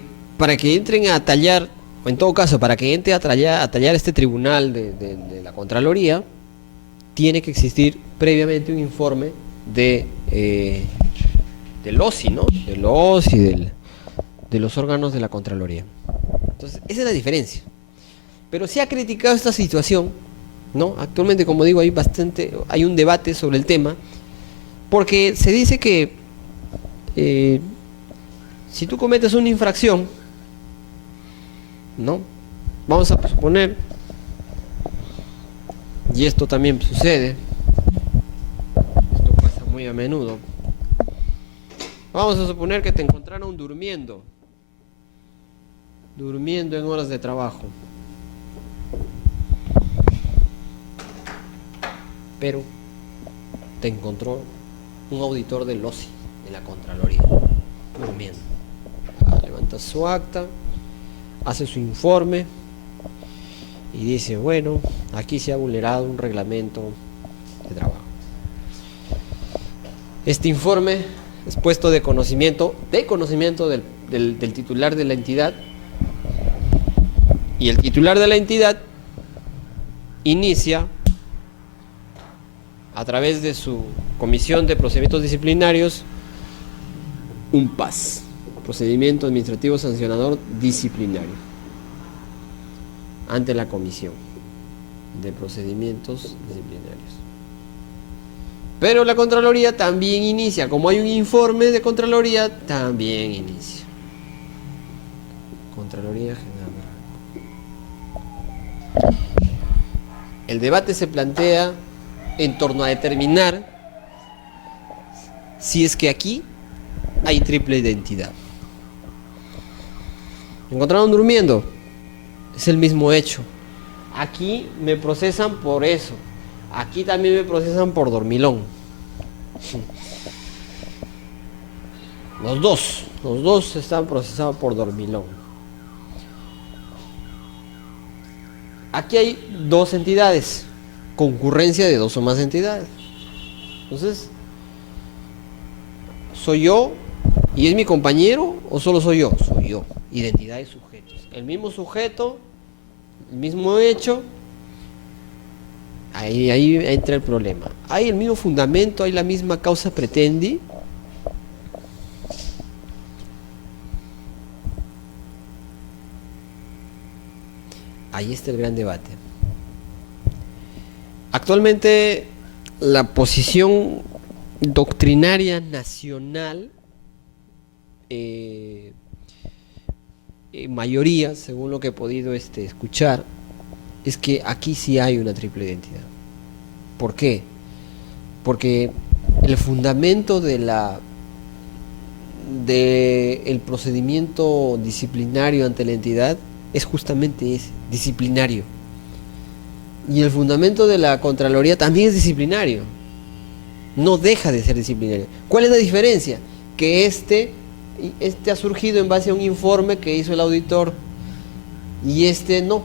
entren a tallar, o en todo caso, para que entre a tallar este tribunal de la Contraloría, tiene que existir previamente un informe del OSI, ¿no? Del OSI, de los órganos de la Contraloría. Entonces, esa es la diferencia. Pero se ha criticado esta situación, ¿no? Actualmente, como digo, hay un debate sobre el tema, porque se dice que si tú cometes una infracción, ¿no? Vamos a suponer, y esto también sucede, esto pasa muy a menudo, vamos a suponer que te encontraron durmiendo en horas de trabajo, pero te encontró un auditor del OSI, de la Contraloría, durmiendo. Levanta su acta, hace su informe y dice, bueno, aquí se ha vulnerado un reglamento de trabajo. Este informe es puesto de conocimiento del titular de la entidad, y el titular de la entidad inicia a través de su comisión de procedimientos disciplinarios un PAS, procedimiento administrativo sancionador disciplinario, ante la comisión de procedimientos disciplinarios. Pero la Contraloría también inicia, como hay un informe de Contraloría, también inicia. Contraloría General. El debate se plantea en torno a determinar si es que aquí hay triple identidad. ¿Me encontraron durmiendo? Es el mismo hecho. Aquí me procesan por eso. Aquí también me procesan por dormilón. Los dos están procesados por dormilón. Aquí hay dos entidades, concurrencia de dos o más entidades. Entonces, ¿soy yo y es mi compañero o solo soy yo? Soy yo. Identidad de sujetos. El mismo sujeto, el mismo hecho. Ahí entra el problema. Hay el mismo fundamento, hay la misma causa pretendi. Ahí está el gran debate. Actualmente la posición doctrinaria nacional, mayoría, según lo que he podido escuchar, es que aquí sí hay una triple identidad. ¿Por qué? Porque el fundamento del procedimiento disciplinario ante la entidad es justamente ese, disciplinario. Y el fundamento de la Contraloría también es disciplinario. No deja de ser disciplinario. ¿Cuál es la diferencia? Que este ha surgido en base a un informe que hizo el auditor y este no.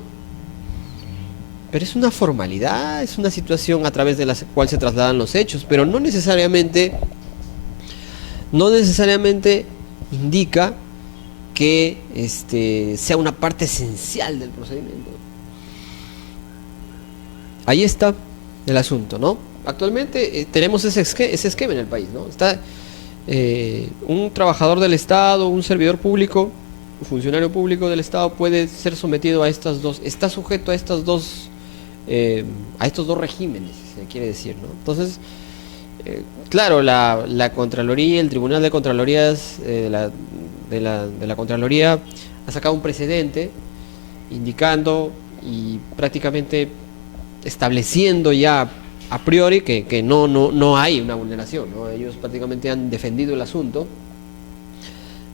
Pero es una formalidad, es una situación a través de la cual se trasladan los hechos, pero no necesariamente indica que sea una parte esencial del procedimiento. Ahí está el asunto, ¿no? Actualmente tenemos ese esquema en el país, ¿no? Está un trabajador del Estado, un servidor público, un funcionario público del Estado puede ser sometido a está sujeto a estos dos regímenes, si se quiere decir, ¿no? Entonces, Claro, la Contraloría, el Tribunal de Contralorías de la Contraloría ha sacado un precedente indicando y prácticamente estableciendo ya a priori que no hay una vulneración, ¿no? Ellos prácticamente han defendido el asunto,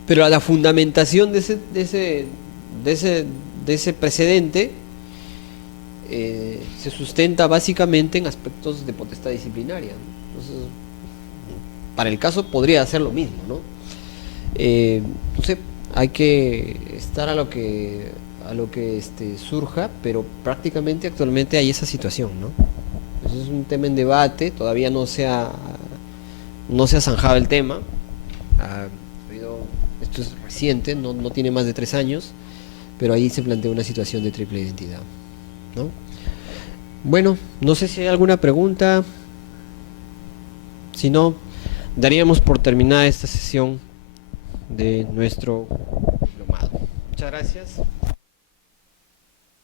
pero a la fundamentación de ese precedente se sustenta básicamente en aspectos de potestad disciplinaria, ¿no? Entonces, para el caso podría hacer lo mismo, ¿no? Entonces hay que estar a lo que surja, pero prácticamente actualmente hay esa situación, ¿no? Entonces es un tema en debate, todavía no se ha zanjado el tema. Esto es reciente, no tiene más de 3 años, pero ahí se plantea una situación de triple identidad, ¿no? Bueno, no sé si hay alguna pregunta. Si no, daríamos por terminada esta sesión de nuestro diplomado. Muchas gracias.